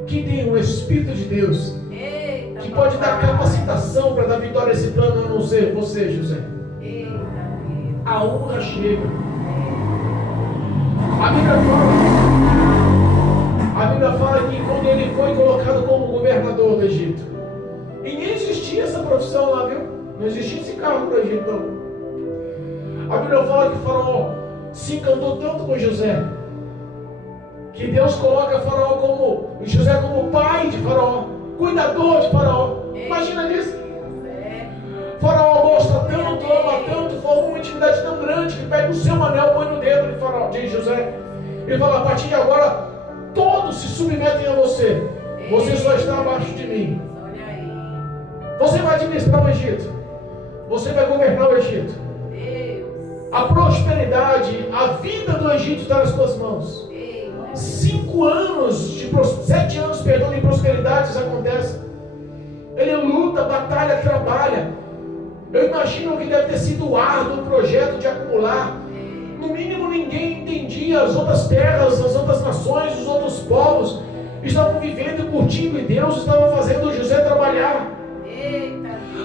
que tem o Espírito de Deus Eita, que pode dar capacitação para dar vitória a esse plano, a não ser você, José? Eita Deus. A honra chega. A Bíblia fala que quando ele foi colocado como governador do Egito, e nem existia essa profissão lá, viu? Não existia esse cargo para o Egito, não. A Bíblia fala que o faraó se encantou tanto com José, que Deus coloca José como pai de faraó, cuidador de faraó. Imagina isso. Faraó gosta tanto, ama tanto, forma uma intimidade tão grande que pega o seu anel, põe no dedo de faraó, de José. Ele fala: a partir de agora todos se submetem a você. Você só está abaixo de mim. Olha aí. Você vai administrar o Egito. Você vai governar o Egito. A prosperidade, a vida do Egito está nas suas mãos. 7 anos, perdão, de prosperidades acontecem. Ele luta, batalha, trabalha. Eu imagino que deve ter sido árduo o projeto de acumular. No mínimo ninguém entendia as outras terras, as outras nações, os outros povos estavam vivendo e curtindo, e Deus estava fazendo José trabalhar.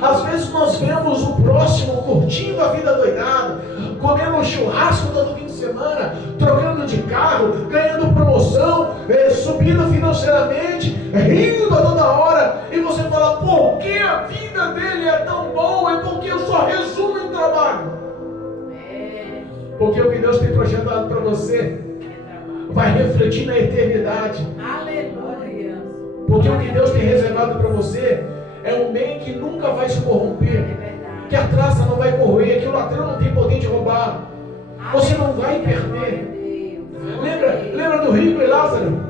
Às vezes nós vemos o próximo curtindo a vida doidada, comendo um churrasco todo fim de semana, trocando de carro, ganhando promoção, subindo financeiramente, rindo a toda hora, e você fala: por que a vida dele é tão boa? É porque eu só resumo em trabalho. Porque o que Deus tem projetado para você vai refletir na eternidade. Aleluia. Porque o que Deus tem reservado para você é um bem que nunca vai se corromper, que a traça não vai corroer, que o ladrão não tem poder de roubar. Você não vai perder. Lembra do rico e Lázaro?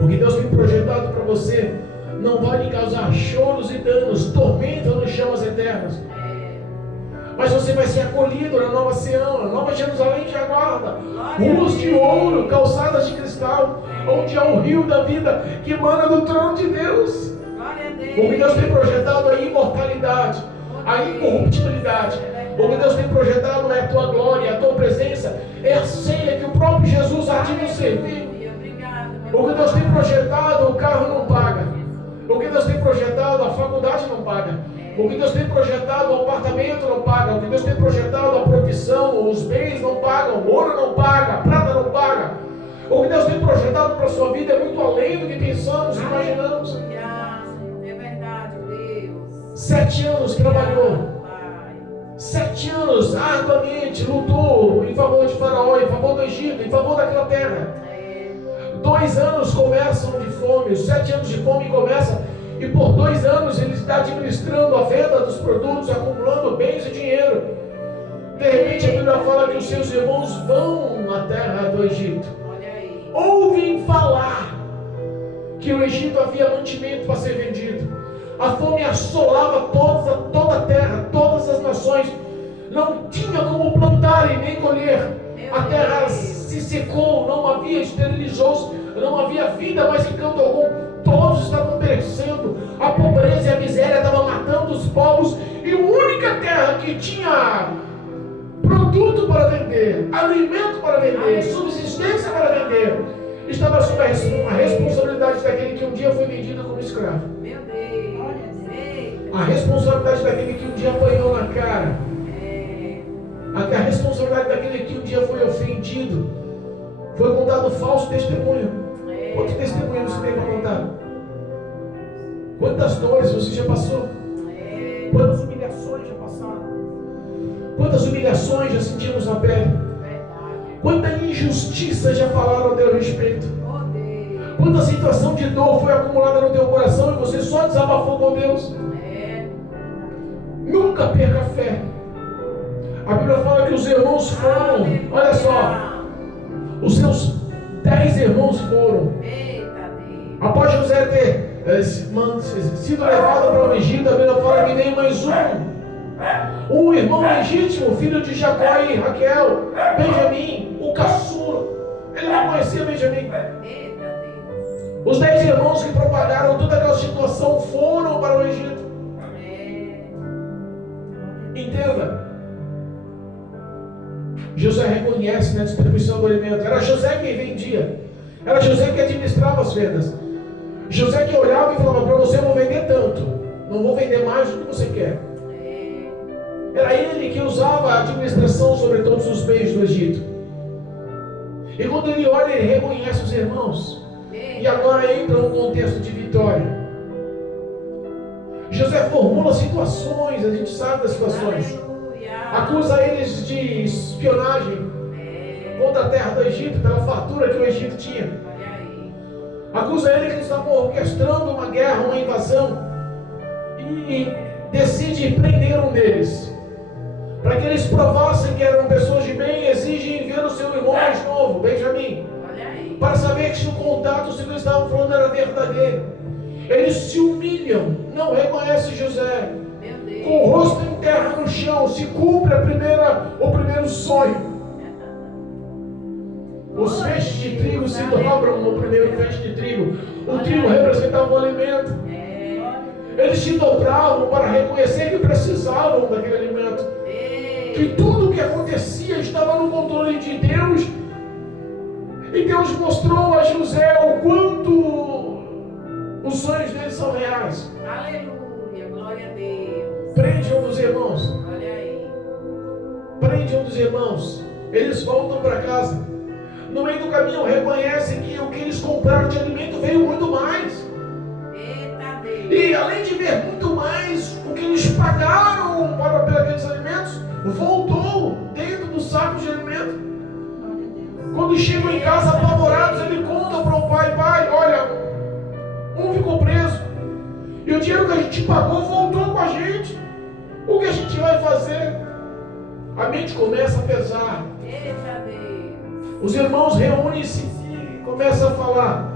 O que Deus tem projetado para você não vai lhe causar choros e danos, tormenta nos chamas eternas. Mas você vai ser acolhido na Nova Sião, na Nova Jerusalém te aguarda. Ruas de ouro, calçadas de cristal, onde há o rio da vida que emana do trono de Deus. O que Deus tem projetado é a imortalidade, a incorruptibilidade. O que Deus tem projetado é a tua glória, a tua presença, é a ceia que o próprio Jesus há de nos servir. O que Deus tem projetado, o carro não paga. O que Deus tem projetado, a faculdade não paga. O que Deus tem projetado, o apartamento não paga. O que Deus tem projetado, a profissão, os bens não pagam. O ouro não paga, a prata não paga. O que Deus tem projetado para a sua vida é muito além do que pensamos e imaginamos. É verdade, Deus. 7 anos trabalhou. 7 anos arduamente lutou em favor de Faraó, em favor do Egito, em favor daquela terra. 2 anos começam de fome, os 7 anos de fome começam, e por 2 anos ele está administrando a venda dos produtos, acumulando bens e dinheiro. De repente a Bíblia fala que os seus irmãos vão na terra do Egito. Ouvem falar que o Egito havia mantimento para ser vendido. A fome assolava toda a terra, todas as nações. Não tinha como plantar e nem colher. A terra se secou, não havia, esterilizou-se, não havia vida mais em canto algum. Todos estavam perecendo. A pobreza e a miséria estavam matando os povos. E a única terra que tinha produto para vender, alimento para vender, subsistência para vender, estava sob a responsabilidade daquele que um dia foi vendido como escravo. Meu Deus. A responsabilidade daquele que um dia apanhou na cara. A responsabilidade daquele que um dia foi ofendido. Foi contado falso testemunho. Quantos testemunhos você tem para contar? Quantas dores você já passou? Quantas humilhações já passaram? Quantas humilhações já sentimos na pele? Quanta injustiça já falaram a teu respeito? Quanta situação de dor foi acumulada no teu coração e você só desabafou com Deus? Nunca perca a fé. A Bíblia fala que os irmãos foram, olha só, os seus 10 irmãos foram. Após José ter sido levado para o Egito, a Bíblia fala que veio mais um irmão legítimo, filho de Jacó e Raquel, Benjamim, o caçula. Ele não conhecia Benjamim. Os 10 irmãos que propagaram toda aquela situação foram para o Egito. Entenda. José reconhece na distribuição do alimento. Era José quem vendia. Era José que administrava as vendas. José que olhava e falava: para você eu vou vender tanto. Não vou vender mais do que você quer. Era ele que usava a administração sobre todos os bens do Egito. E quando ele olha, ele reconhece os irmãos. E agora entra num contexto de vitória. José formula situações, a gente sabe das situações. Acusa eles de espionagem contra a terra do Egito, pela fartura que o Egito tinha. Acusa eles que eles estavam orquestrando uma guerra, uma invasão. E decide prender um deles. Para que eles provassem que eram pessoas de bem, exigem ver o seu irmão mais novo, Benjamim. Para saber que se o contato que eles estavam falando era verdadeiro. Eles se humilham, não reconhecem José. Com o rosto em terra no chão, se cumpre o primeiro sonho. Os feixes de trigo se dobram no primeiro feixe de trigo. O trigo representava o alimento. Eles se dobravam para reconhecer que precisavam daquele alimento. Que tudo o que acontecia estava no controle de Deus. E Deus mostrou a José o quanto os sonhos deles são reais. Aleluia, glória a Deus. Prende um dos irmãos. Olha aí. Prende um dos irmãos. Eles voltam para casa. No meio do caminho reconhecem que o que eles compraram de alimento veio muito mais. Eita Deus. E além de ver muito mais, o que eles pagaram para aqueles alimentos voltou dentro do saco de alimento. Quando chegam em casa apavorados, ele conta para o pai: pai, olha, um ficou preso e o dinheiro que a gente pagou voltou com a gente. O que a gente vai fazer? A mente começa a pesar. Eita Deus. Os irmãos reúnem-se e começam a falar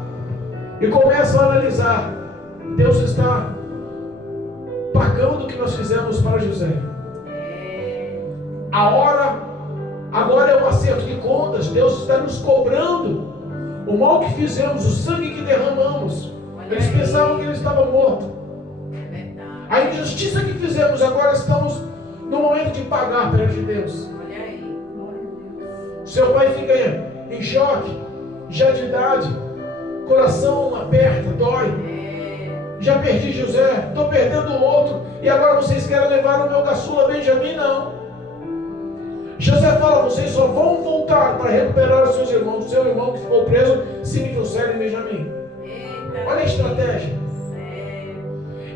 e começam a analisar. Deus está pagando o que nós fizemos para José. A hora agora é um acerto de contas. Deus está nos cobrando o mal que fizemos, o sangue que derramamos. Eles pensavam que ele estava morto. A injustiça que fizemos, agora estamos no momento de pagar perante Deus. Olha aí. Seu pai fica em choque, já de idade, coração aperta, dói. Já perdi José, estou perdendo o outro, e agora vocês querem levar o meu caçula Benjamim? Não. José fala: vocês só vão voltar para recuperar os seus irmãos. O seu irmão que ficou preso, se me trouxerem Benjamim. Olha a estratégia.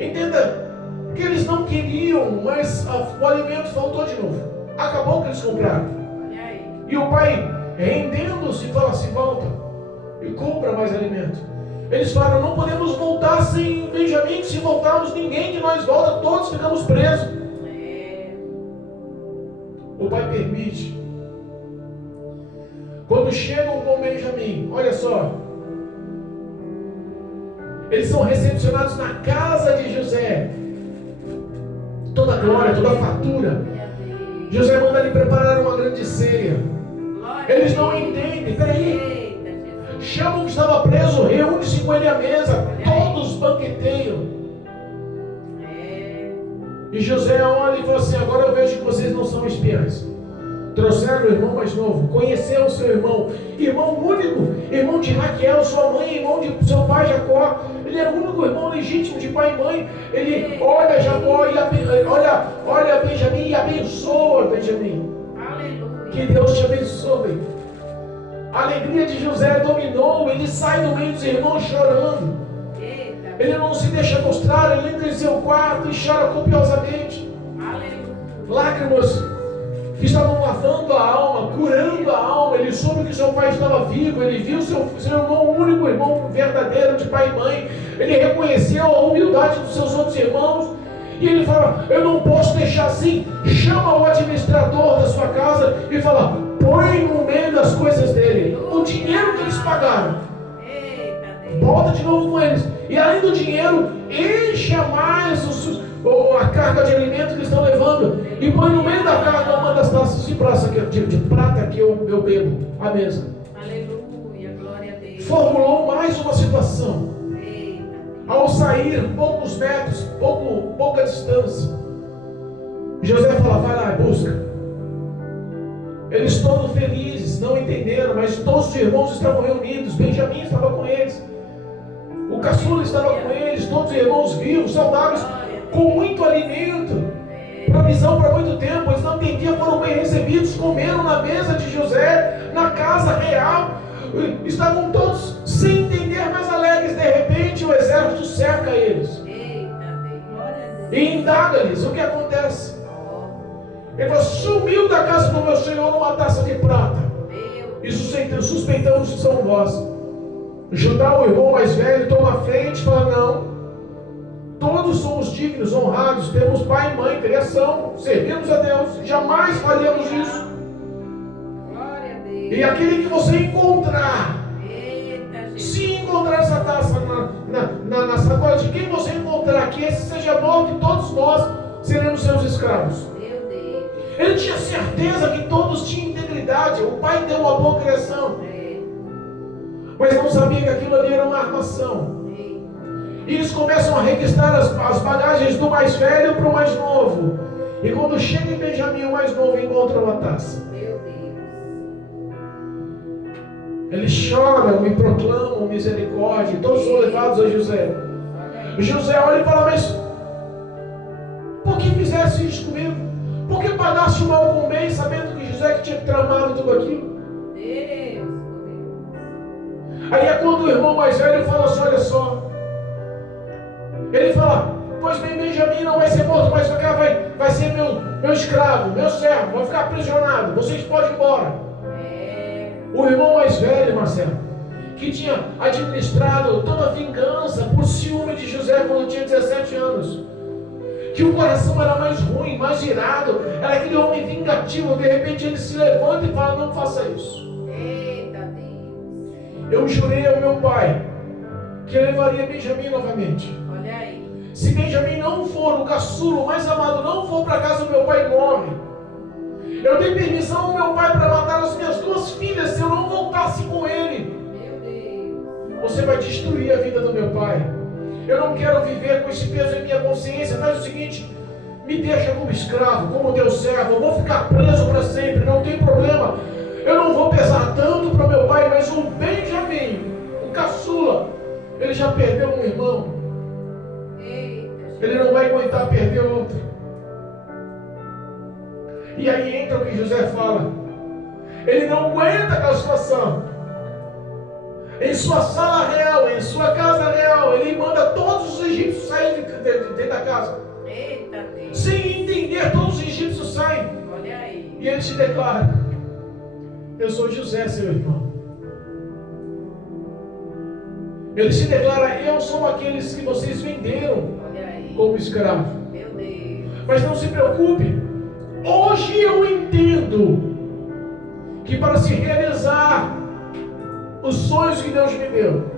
Entenda que eles não queriam, mas o alimento faltou de novo. Acabou que eles compraram. E o pai, rendendo-se, fala assim: volta e compra mais alimento. Eles falam: não podemos voltar sem Benjamim, se voltarmos ninguém de nós volta, todos ficamos presos. O pai permite. Quando chegam com Benjamim, olha só, eles são recepcionados na casa de José. Toda a glória, toda a fartura. José manda lhe preparar uma grande ceia. Eles não entendem. Peraí, chama o que estava preso, reúne-se com ele à mesa, todos banqueteiam. E José olha e fala assim: agora eu vejo que vocês não são espiãs. Trouxeram o irmão mais novo, conheceram o seu irmão, irmão único, irmão de Raquel, sua mãe, irmão de seu pai Jacó. Ele era o único irmão legítimo de pai e mãe. Ele olha Jacó e olha Benjamim e abençoa Benjamim. Aleluia. Que Deus te abençoe. A alegria de José dominou. Ele sai no meio dos irmãos chorando. Ele não se deixa mostrar, ele entra em seu quarto e chora copiosamente. Aleluia. Lágrimas que estavam lavando a alma, curando a alma. Ele soube que seu pai estava vivo. Ele viu seu irmão, o único irmão verdadeiro de pai e mãe. Ele reconheceu a humildade dos seus outros irmãos. E ele fala: eu não posso deixar assim. Chama o administrador da sua casa e fala: põe no meio das coisas dele o dinheiro que eles pagaram. Volta de novo com eles. E além do dinheiro, encha mais a carga de alimento que eles estão levando. E põe no meio da carga uma das taças de prata que eu bebo à mesa. Aleluia, glória a Deus. Formulou mais uma situação. Ao sair poucos metros, pouca distância, José fala: vai lá, busca. Eles todos felizes, não entenderam, mas todos os irmãos estavam reunidos. Benjamim estava com eles. O caçula estava com eles, todos os irmãos vivos, saudáveis, com muito alimento, provisão para muito tempo. Eles não entendiam, foram bem recebidos, comeram na mesa de José, na casa real. Estavam todos sem entender, mas alegres. De repente o exército cerca eles e indaga-lhes o que acontece. Ele falou: sumiu da casa do meu senhor uma taça de prata, e suspeitamos que são vós. Judá, o irmão mais velho, toma a frente e fala: não, todos somos dignos, honrados, temos pai e mãe, criação, servimos a Deus, jamais falhamos isso. E aquele que você encontrar, se encontrar essa taça na sacola de quem você encontrar, que esse seja morto, e todos nós seremos seus escravos. Ele tinha certeza que todos tinham integridade. O pai deu uma boa criação, mas não sabia que aquilo ali era uma armação. E eles começam a registrar as bagagens do mais velho para o mais novo. E quando chega em Benjamim, o mais novo encontra uma taça. Eles choram e proclamam misericórdia. Todos são levados a José. José olha e fala: mas por que fizesse isso comigo? Por que pagaste o mal com o bem, sabendo que José que tinha tramado tudo aquilo? Aí é quando o irmão mais velho fala assim: olha só. Ele fala: pois bem, Benjamim não vai ser morto, mas vai ser meu escravo, meu servo, vai ficar aprisionado, vocês podem ir embora. O irmão mais velho, Marcelo, que tinha administrado toda a vingança por ciúme de José quando tinha 17 anos, que o coração era mais ruim, mais irado, era aquele homem vingativo. De repente ele se levanta e fala: não faça isso. Eita Deus. Eu jurei ao meu pai que eu levaria Benjamim novamente. Olha aí. Se Benjamim não for, o caçulo, o mais amado, não for para casa do meu pai, morre. Eu dei permissão ao meu pai para matar as minhas 2 filhas se eu não voltasse com ele. Meu Deus. Você vai destruir a vida do meu pai. Eu não quero viver com esse peso em minha consciência. Faz o seguinte, me deixa como escravo, como teu servo. Eu vou ficar preso para sempre, não tem problema. Eu não vou pesar tanto para o meu pai, mas o Benjamim, o caçula, ele já perdeu um irmão. Ele não vai aguentar perder outro. E aí entra o que José fala. Ele não aguenta aquela situação. Em sua sala real, em sua casa real, ele manda todos os egípcios saírem dentro da casa. Eita Deus. Sem entender, todos os egípcios saem. Olha aí. E ele se declara: eu sou José, seu irmão. Ele se declara: eu sou aqueles que vocês venderam Olha aí. como escravo. Meu Deus. Mas não se preocupe. Hoje eu entendo que para se realizar os sonhos que Deus me deu,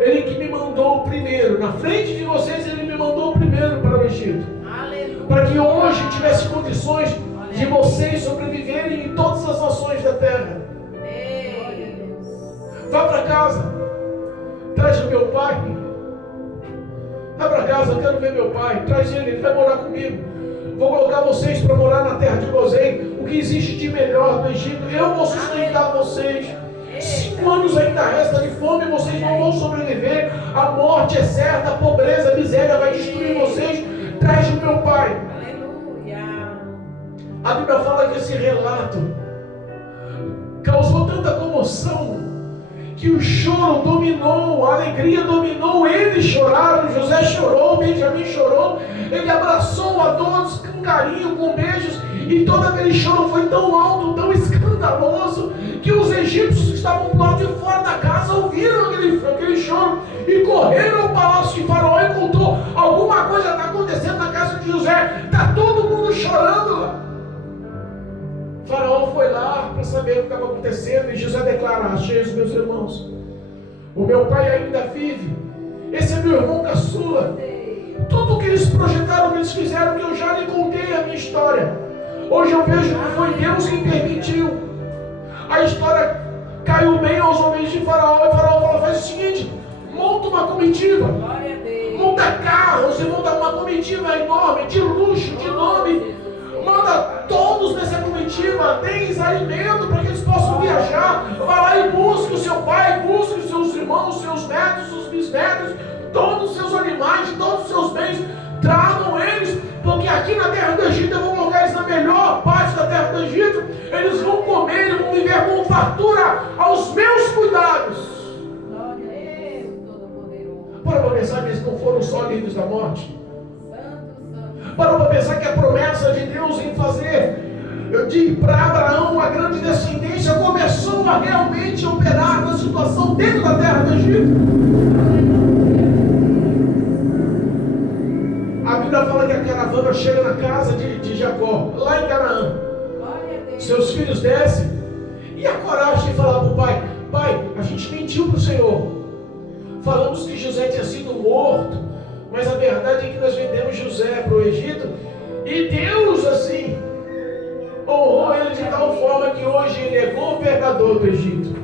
Ele que me mandou primeiro, na frente de vocês, Ele me mandou primeiro para o Egito. Aleluia. Para que hoje tivesse condições de vocês sobreviverem em todas as nações da terra. Deus. Vá para casa. Traz o meu pai. Vá para casa, eu quero ver meu pai. Traz ele vai morar comigo. Vou colocar vocês para morar na terra de Gozém. O que existe de melhor do Egito, eu vou sustentar vocês. 5 anos ainda resta de fome, vocês não vão sobreviver. A morte é certa, a pobreza, a miséria vai destruir vocês. Traz o meu pai. Aleluia. A Bíblia fala que esse relato causou tanta comoção que o choro dominou, a alegria dominou. Eles choraram, José chorou, Benjamim chorou. Ele abraçou a todos com carinho, com beijos. E todo aquele choro foi tão alto, tão escandaloso, que os egípcios que estavam do lado de fora da casa ouviram aquele choro e correram ao palácio de Faraó e contou: alguma coisa está acontecendo na casa de José, está todo mundo chorando lá. Faraó foi lá para saber o que estava acontecendo e José declara: achei os meus irmãos, o meu pai ainda vive, esse é meu irmão caçula. Tudo o que eles projetaram, eles fizeram, que eu já lhe contei a minha história. Hoje eu vejo que foi Deus quem permitiu. A história caiu bem aos homens de Faraó. E Faraó fala: faz o seguinte, monta uma comitiva, Glória a Deus. monta carros e monta uma comitiva enorme, de luxo, de nome. Manda todos nessa comitiva, deem alimento para que eles possam viajar. Vá lá e busque o seu pai, busque os seus irmãos, os seus netos, os bisnetos, todos os seus animais, todos os seus bens. Tragam eles, porque aqui na terra do Egito eu vou colocar eles na melhor parte da terra do Egito. Eles vão comer, eles vão viver com fartura aos meus cuidados. Glória a Deus, Todo-Poderoso. Para pensar que eles não foram só livres da morte. Santo. Para pensar que a promessa de Deus em fazer para Abraão uma grande descendência começou a realmente operar na situação dentro da terra do Egito. A Bíblia fala que a caravana chega na casa de Jacó, lá em Canaã. Glória a Deus. Seus filhos descem. E a coragem de falar para o pai: pai, a gente mentiu para o Senhor. Falamos que José tinha sido morto, mas a verdade é que nós vendemos José para o Egito. E Deus, assim, honrou ele de tal forma que hoje ele é governador do Egito.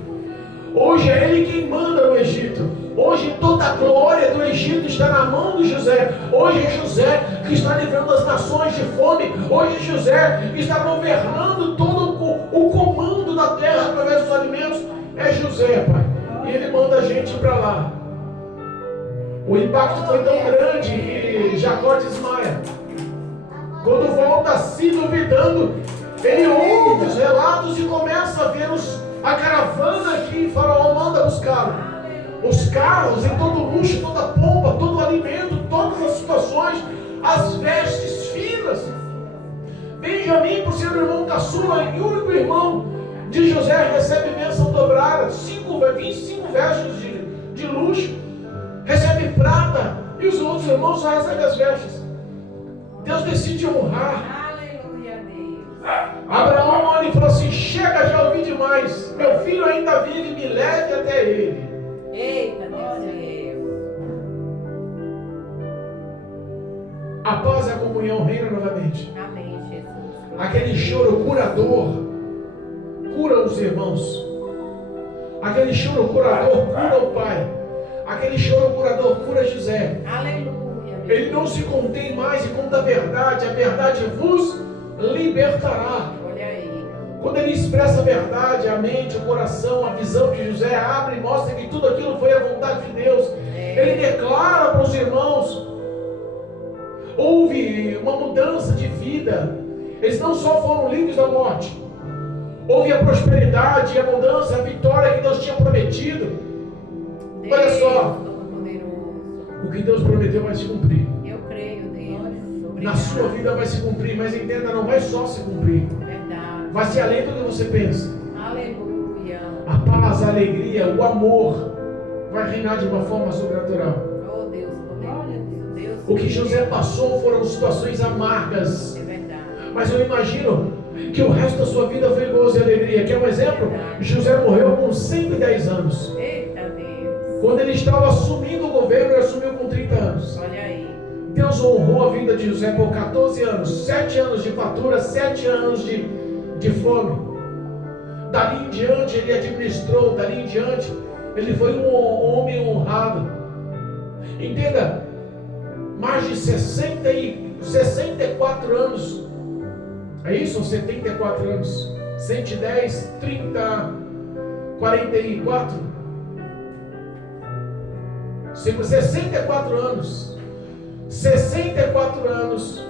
Hoje é ele quem manda no Egito. Hoje toda a glória do Egito está na mão de José. Hoje é José que está livrando as nações de fome. Hoje é José que está governando todo o comando da terra através dos alimentos. É José, pai. E ele manda a gente para lá. O impacto foi tão grande que Jacó desmaia. Quando volta se duvidando, ele ouve os relatos e começa a ver a caravana que Faraó manda buscar. Os carros em todo luxo, toda pompa, todo alimento, todas as situações, as vestes finas. Benjamim, por ser o irmão caçula e único irmão de José, recebe bênção dobrada, 25 vestes de luxo, recebe prata, e os outros irmãos só recebem as vestes. Deus decide honrar. Aleluia a Deus. Abraão olha e fala assim: chega, já ouvi demais, meu filho ainda vive, me leve até ele. Eita, Deus. A paz e a comunhão reinam novamente. Amém, Jesus. Aquele choro curador cura os irmãos. Aquele choro curador cura o pai. Aquele choro curador cura José. Aleluia. Ele não se contém mais e conta a verdade vos libertará. Olha aí. Quando ele expressa a verdade, a mente, o coração, a visão de José abre e mostra que tudo aquilo foi a vontade de Deus. Ele declara para os irmãos. Houve uma mudança de vida. Eles não só foram livres da morte. Houve a prosperidade, a mudança, a vitória que Deus tinha prometido. Olha só, o que Deus prometeu vai se cumprir. Eu creio, Deus. Na sua vida vai se cumprir, mas entenda, não vai só se cumprir. Verdade. Vai ser além do que você pensa. Aleluia. A paz, a alegria, o amor vai reinar de uma forma sobrenatural. Oh Deus, Deus. O que José passou foram situações amargas. É verdade. Mas eu imagino que o resto da sua vida foi gozo e alegria. Quer um exemplo? José morreu com 110 anos. Eita Deus. Quando ele estava assumindo o governo, ele assumiu com 30 anos. Olha aí. Deus honrou a vida de José por 14 anos. 7 anos de fartura, 7 anos de fome. Dali em diante ele administrou. Dali em diante ele foi um homem honrado. Entenda, mais de 64 anos. É isso? 74 anos. 110, 30, 44. 64 anos. 64 anos.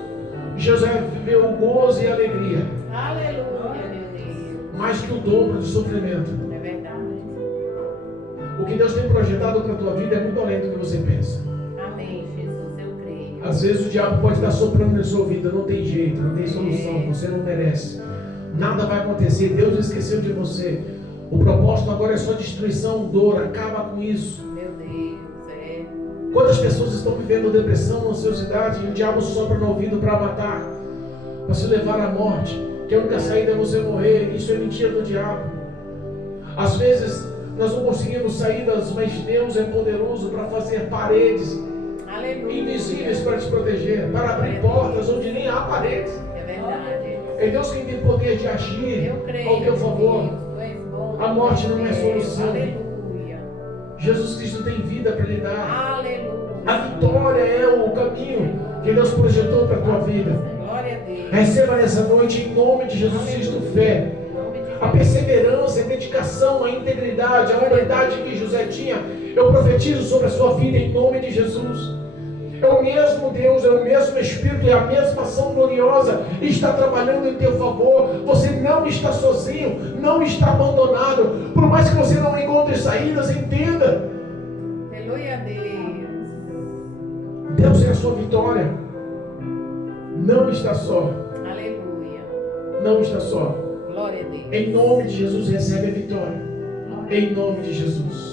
José viveu gozo e alegria. Aleluia, meu Deus. Mais que o dobro de sofrimento. É verdade. O que Deus tem projetado para a tua vida é muito além do que você pensa. Amém, Jesus, eu creio. Às vezes o diabo pode estar soprando na sua vida. Não tem jeito, não tem solução. Você não merece. Nada vai acontecer. Deus esqueceu de você. O propósito agora é só destruição, dor. Acaba com isso. Meu Deus, é. Quantas pessoas estão vivendo depressão, ansiosidade e o diabo sopra no ouvido para matar, para se levar à morte, que a única saída é você morrer. Isso é mentira do diabo. Às vezes nós não conseguimos saídas, mas Deus é poderoso para fazer paredes invisíveis para te proteger, para abrir portas onde nem há paredes. É verdade. É Deus quem tem poder de agir Eu creio. ao teu favor. Deus, tu és bom. A morte não é solução. Aleluia. Jesus Cristo tem vida para lhe dar. Aleluia. A vitória é o caminho que Deus projetou para a tua vida. Glória a Deus. Receba nessa noite, em nome de Jesus Cristo, fé. Em nome de A perseverança, a dedicação, a integridade, a humildade que José tinha. Eu profetizo sobre a sua vida em nome de Jesus. É o mesmo Deus, é o mesmo Espírito, é a mesma ação gloriosa. Está trabalhando em teu favor. Você não está sozinho, não está abandonado. Por mais que você não encontre saídas, entenda. Aleluia a Deus. Deus é a sua vitória. Não está só. Aleluia. Não está só. Glória a Deus. Em nome de Jesus, recebe a vitória. Em nome de Jesus.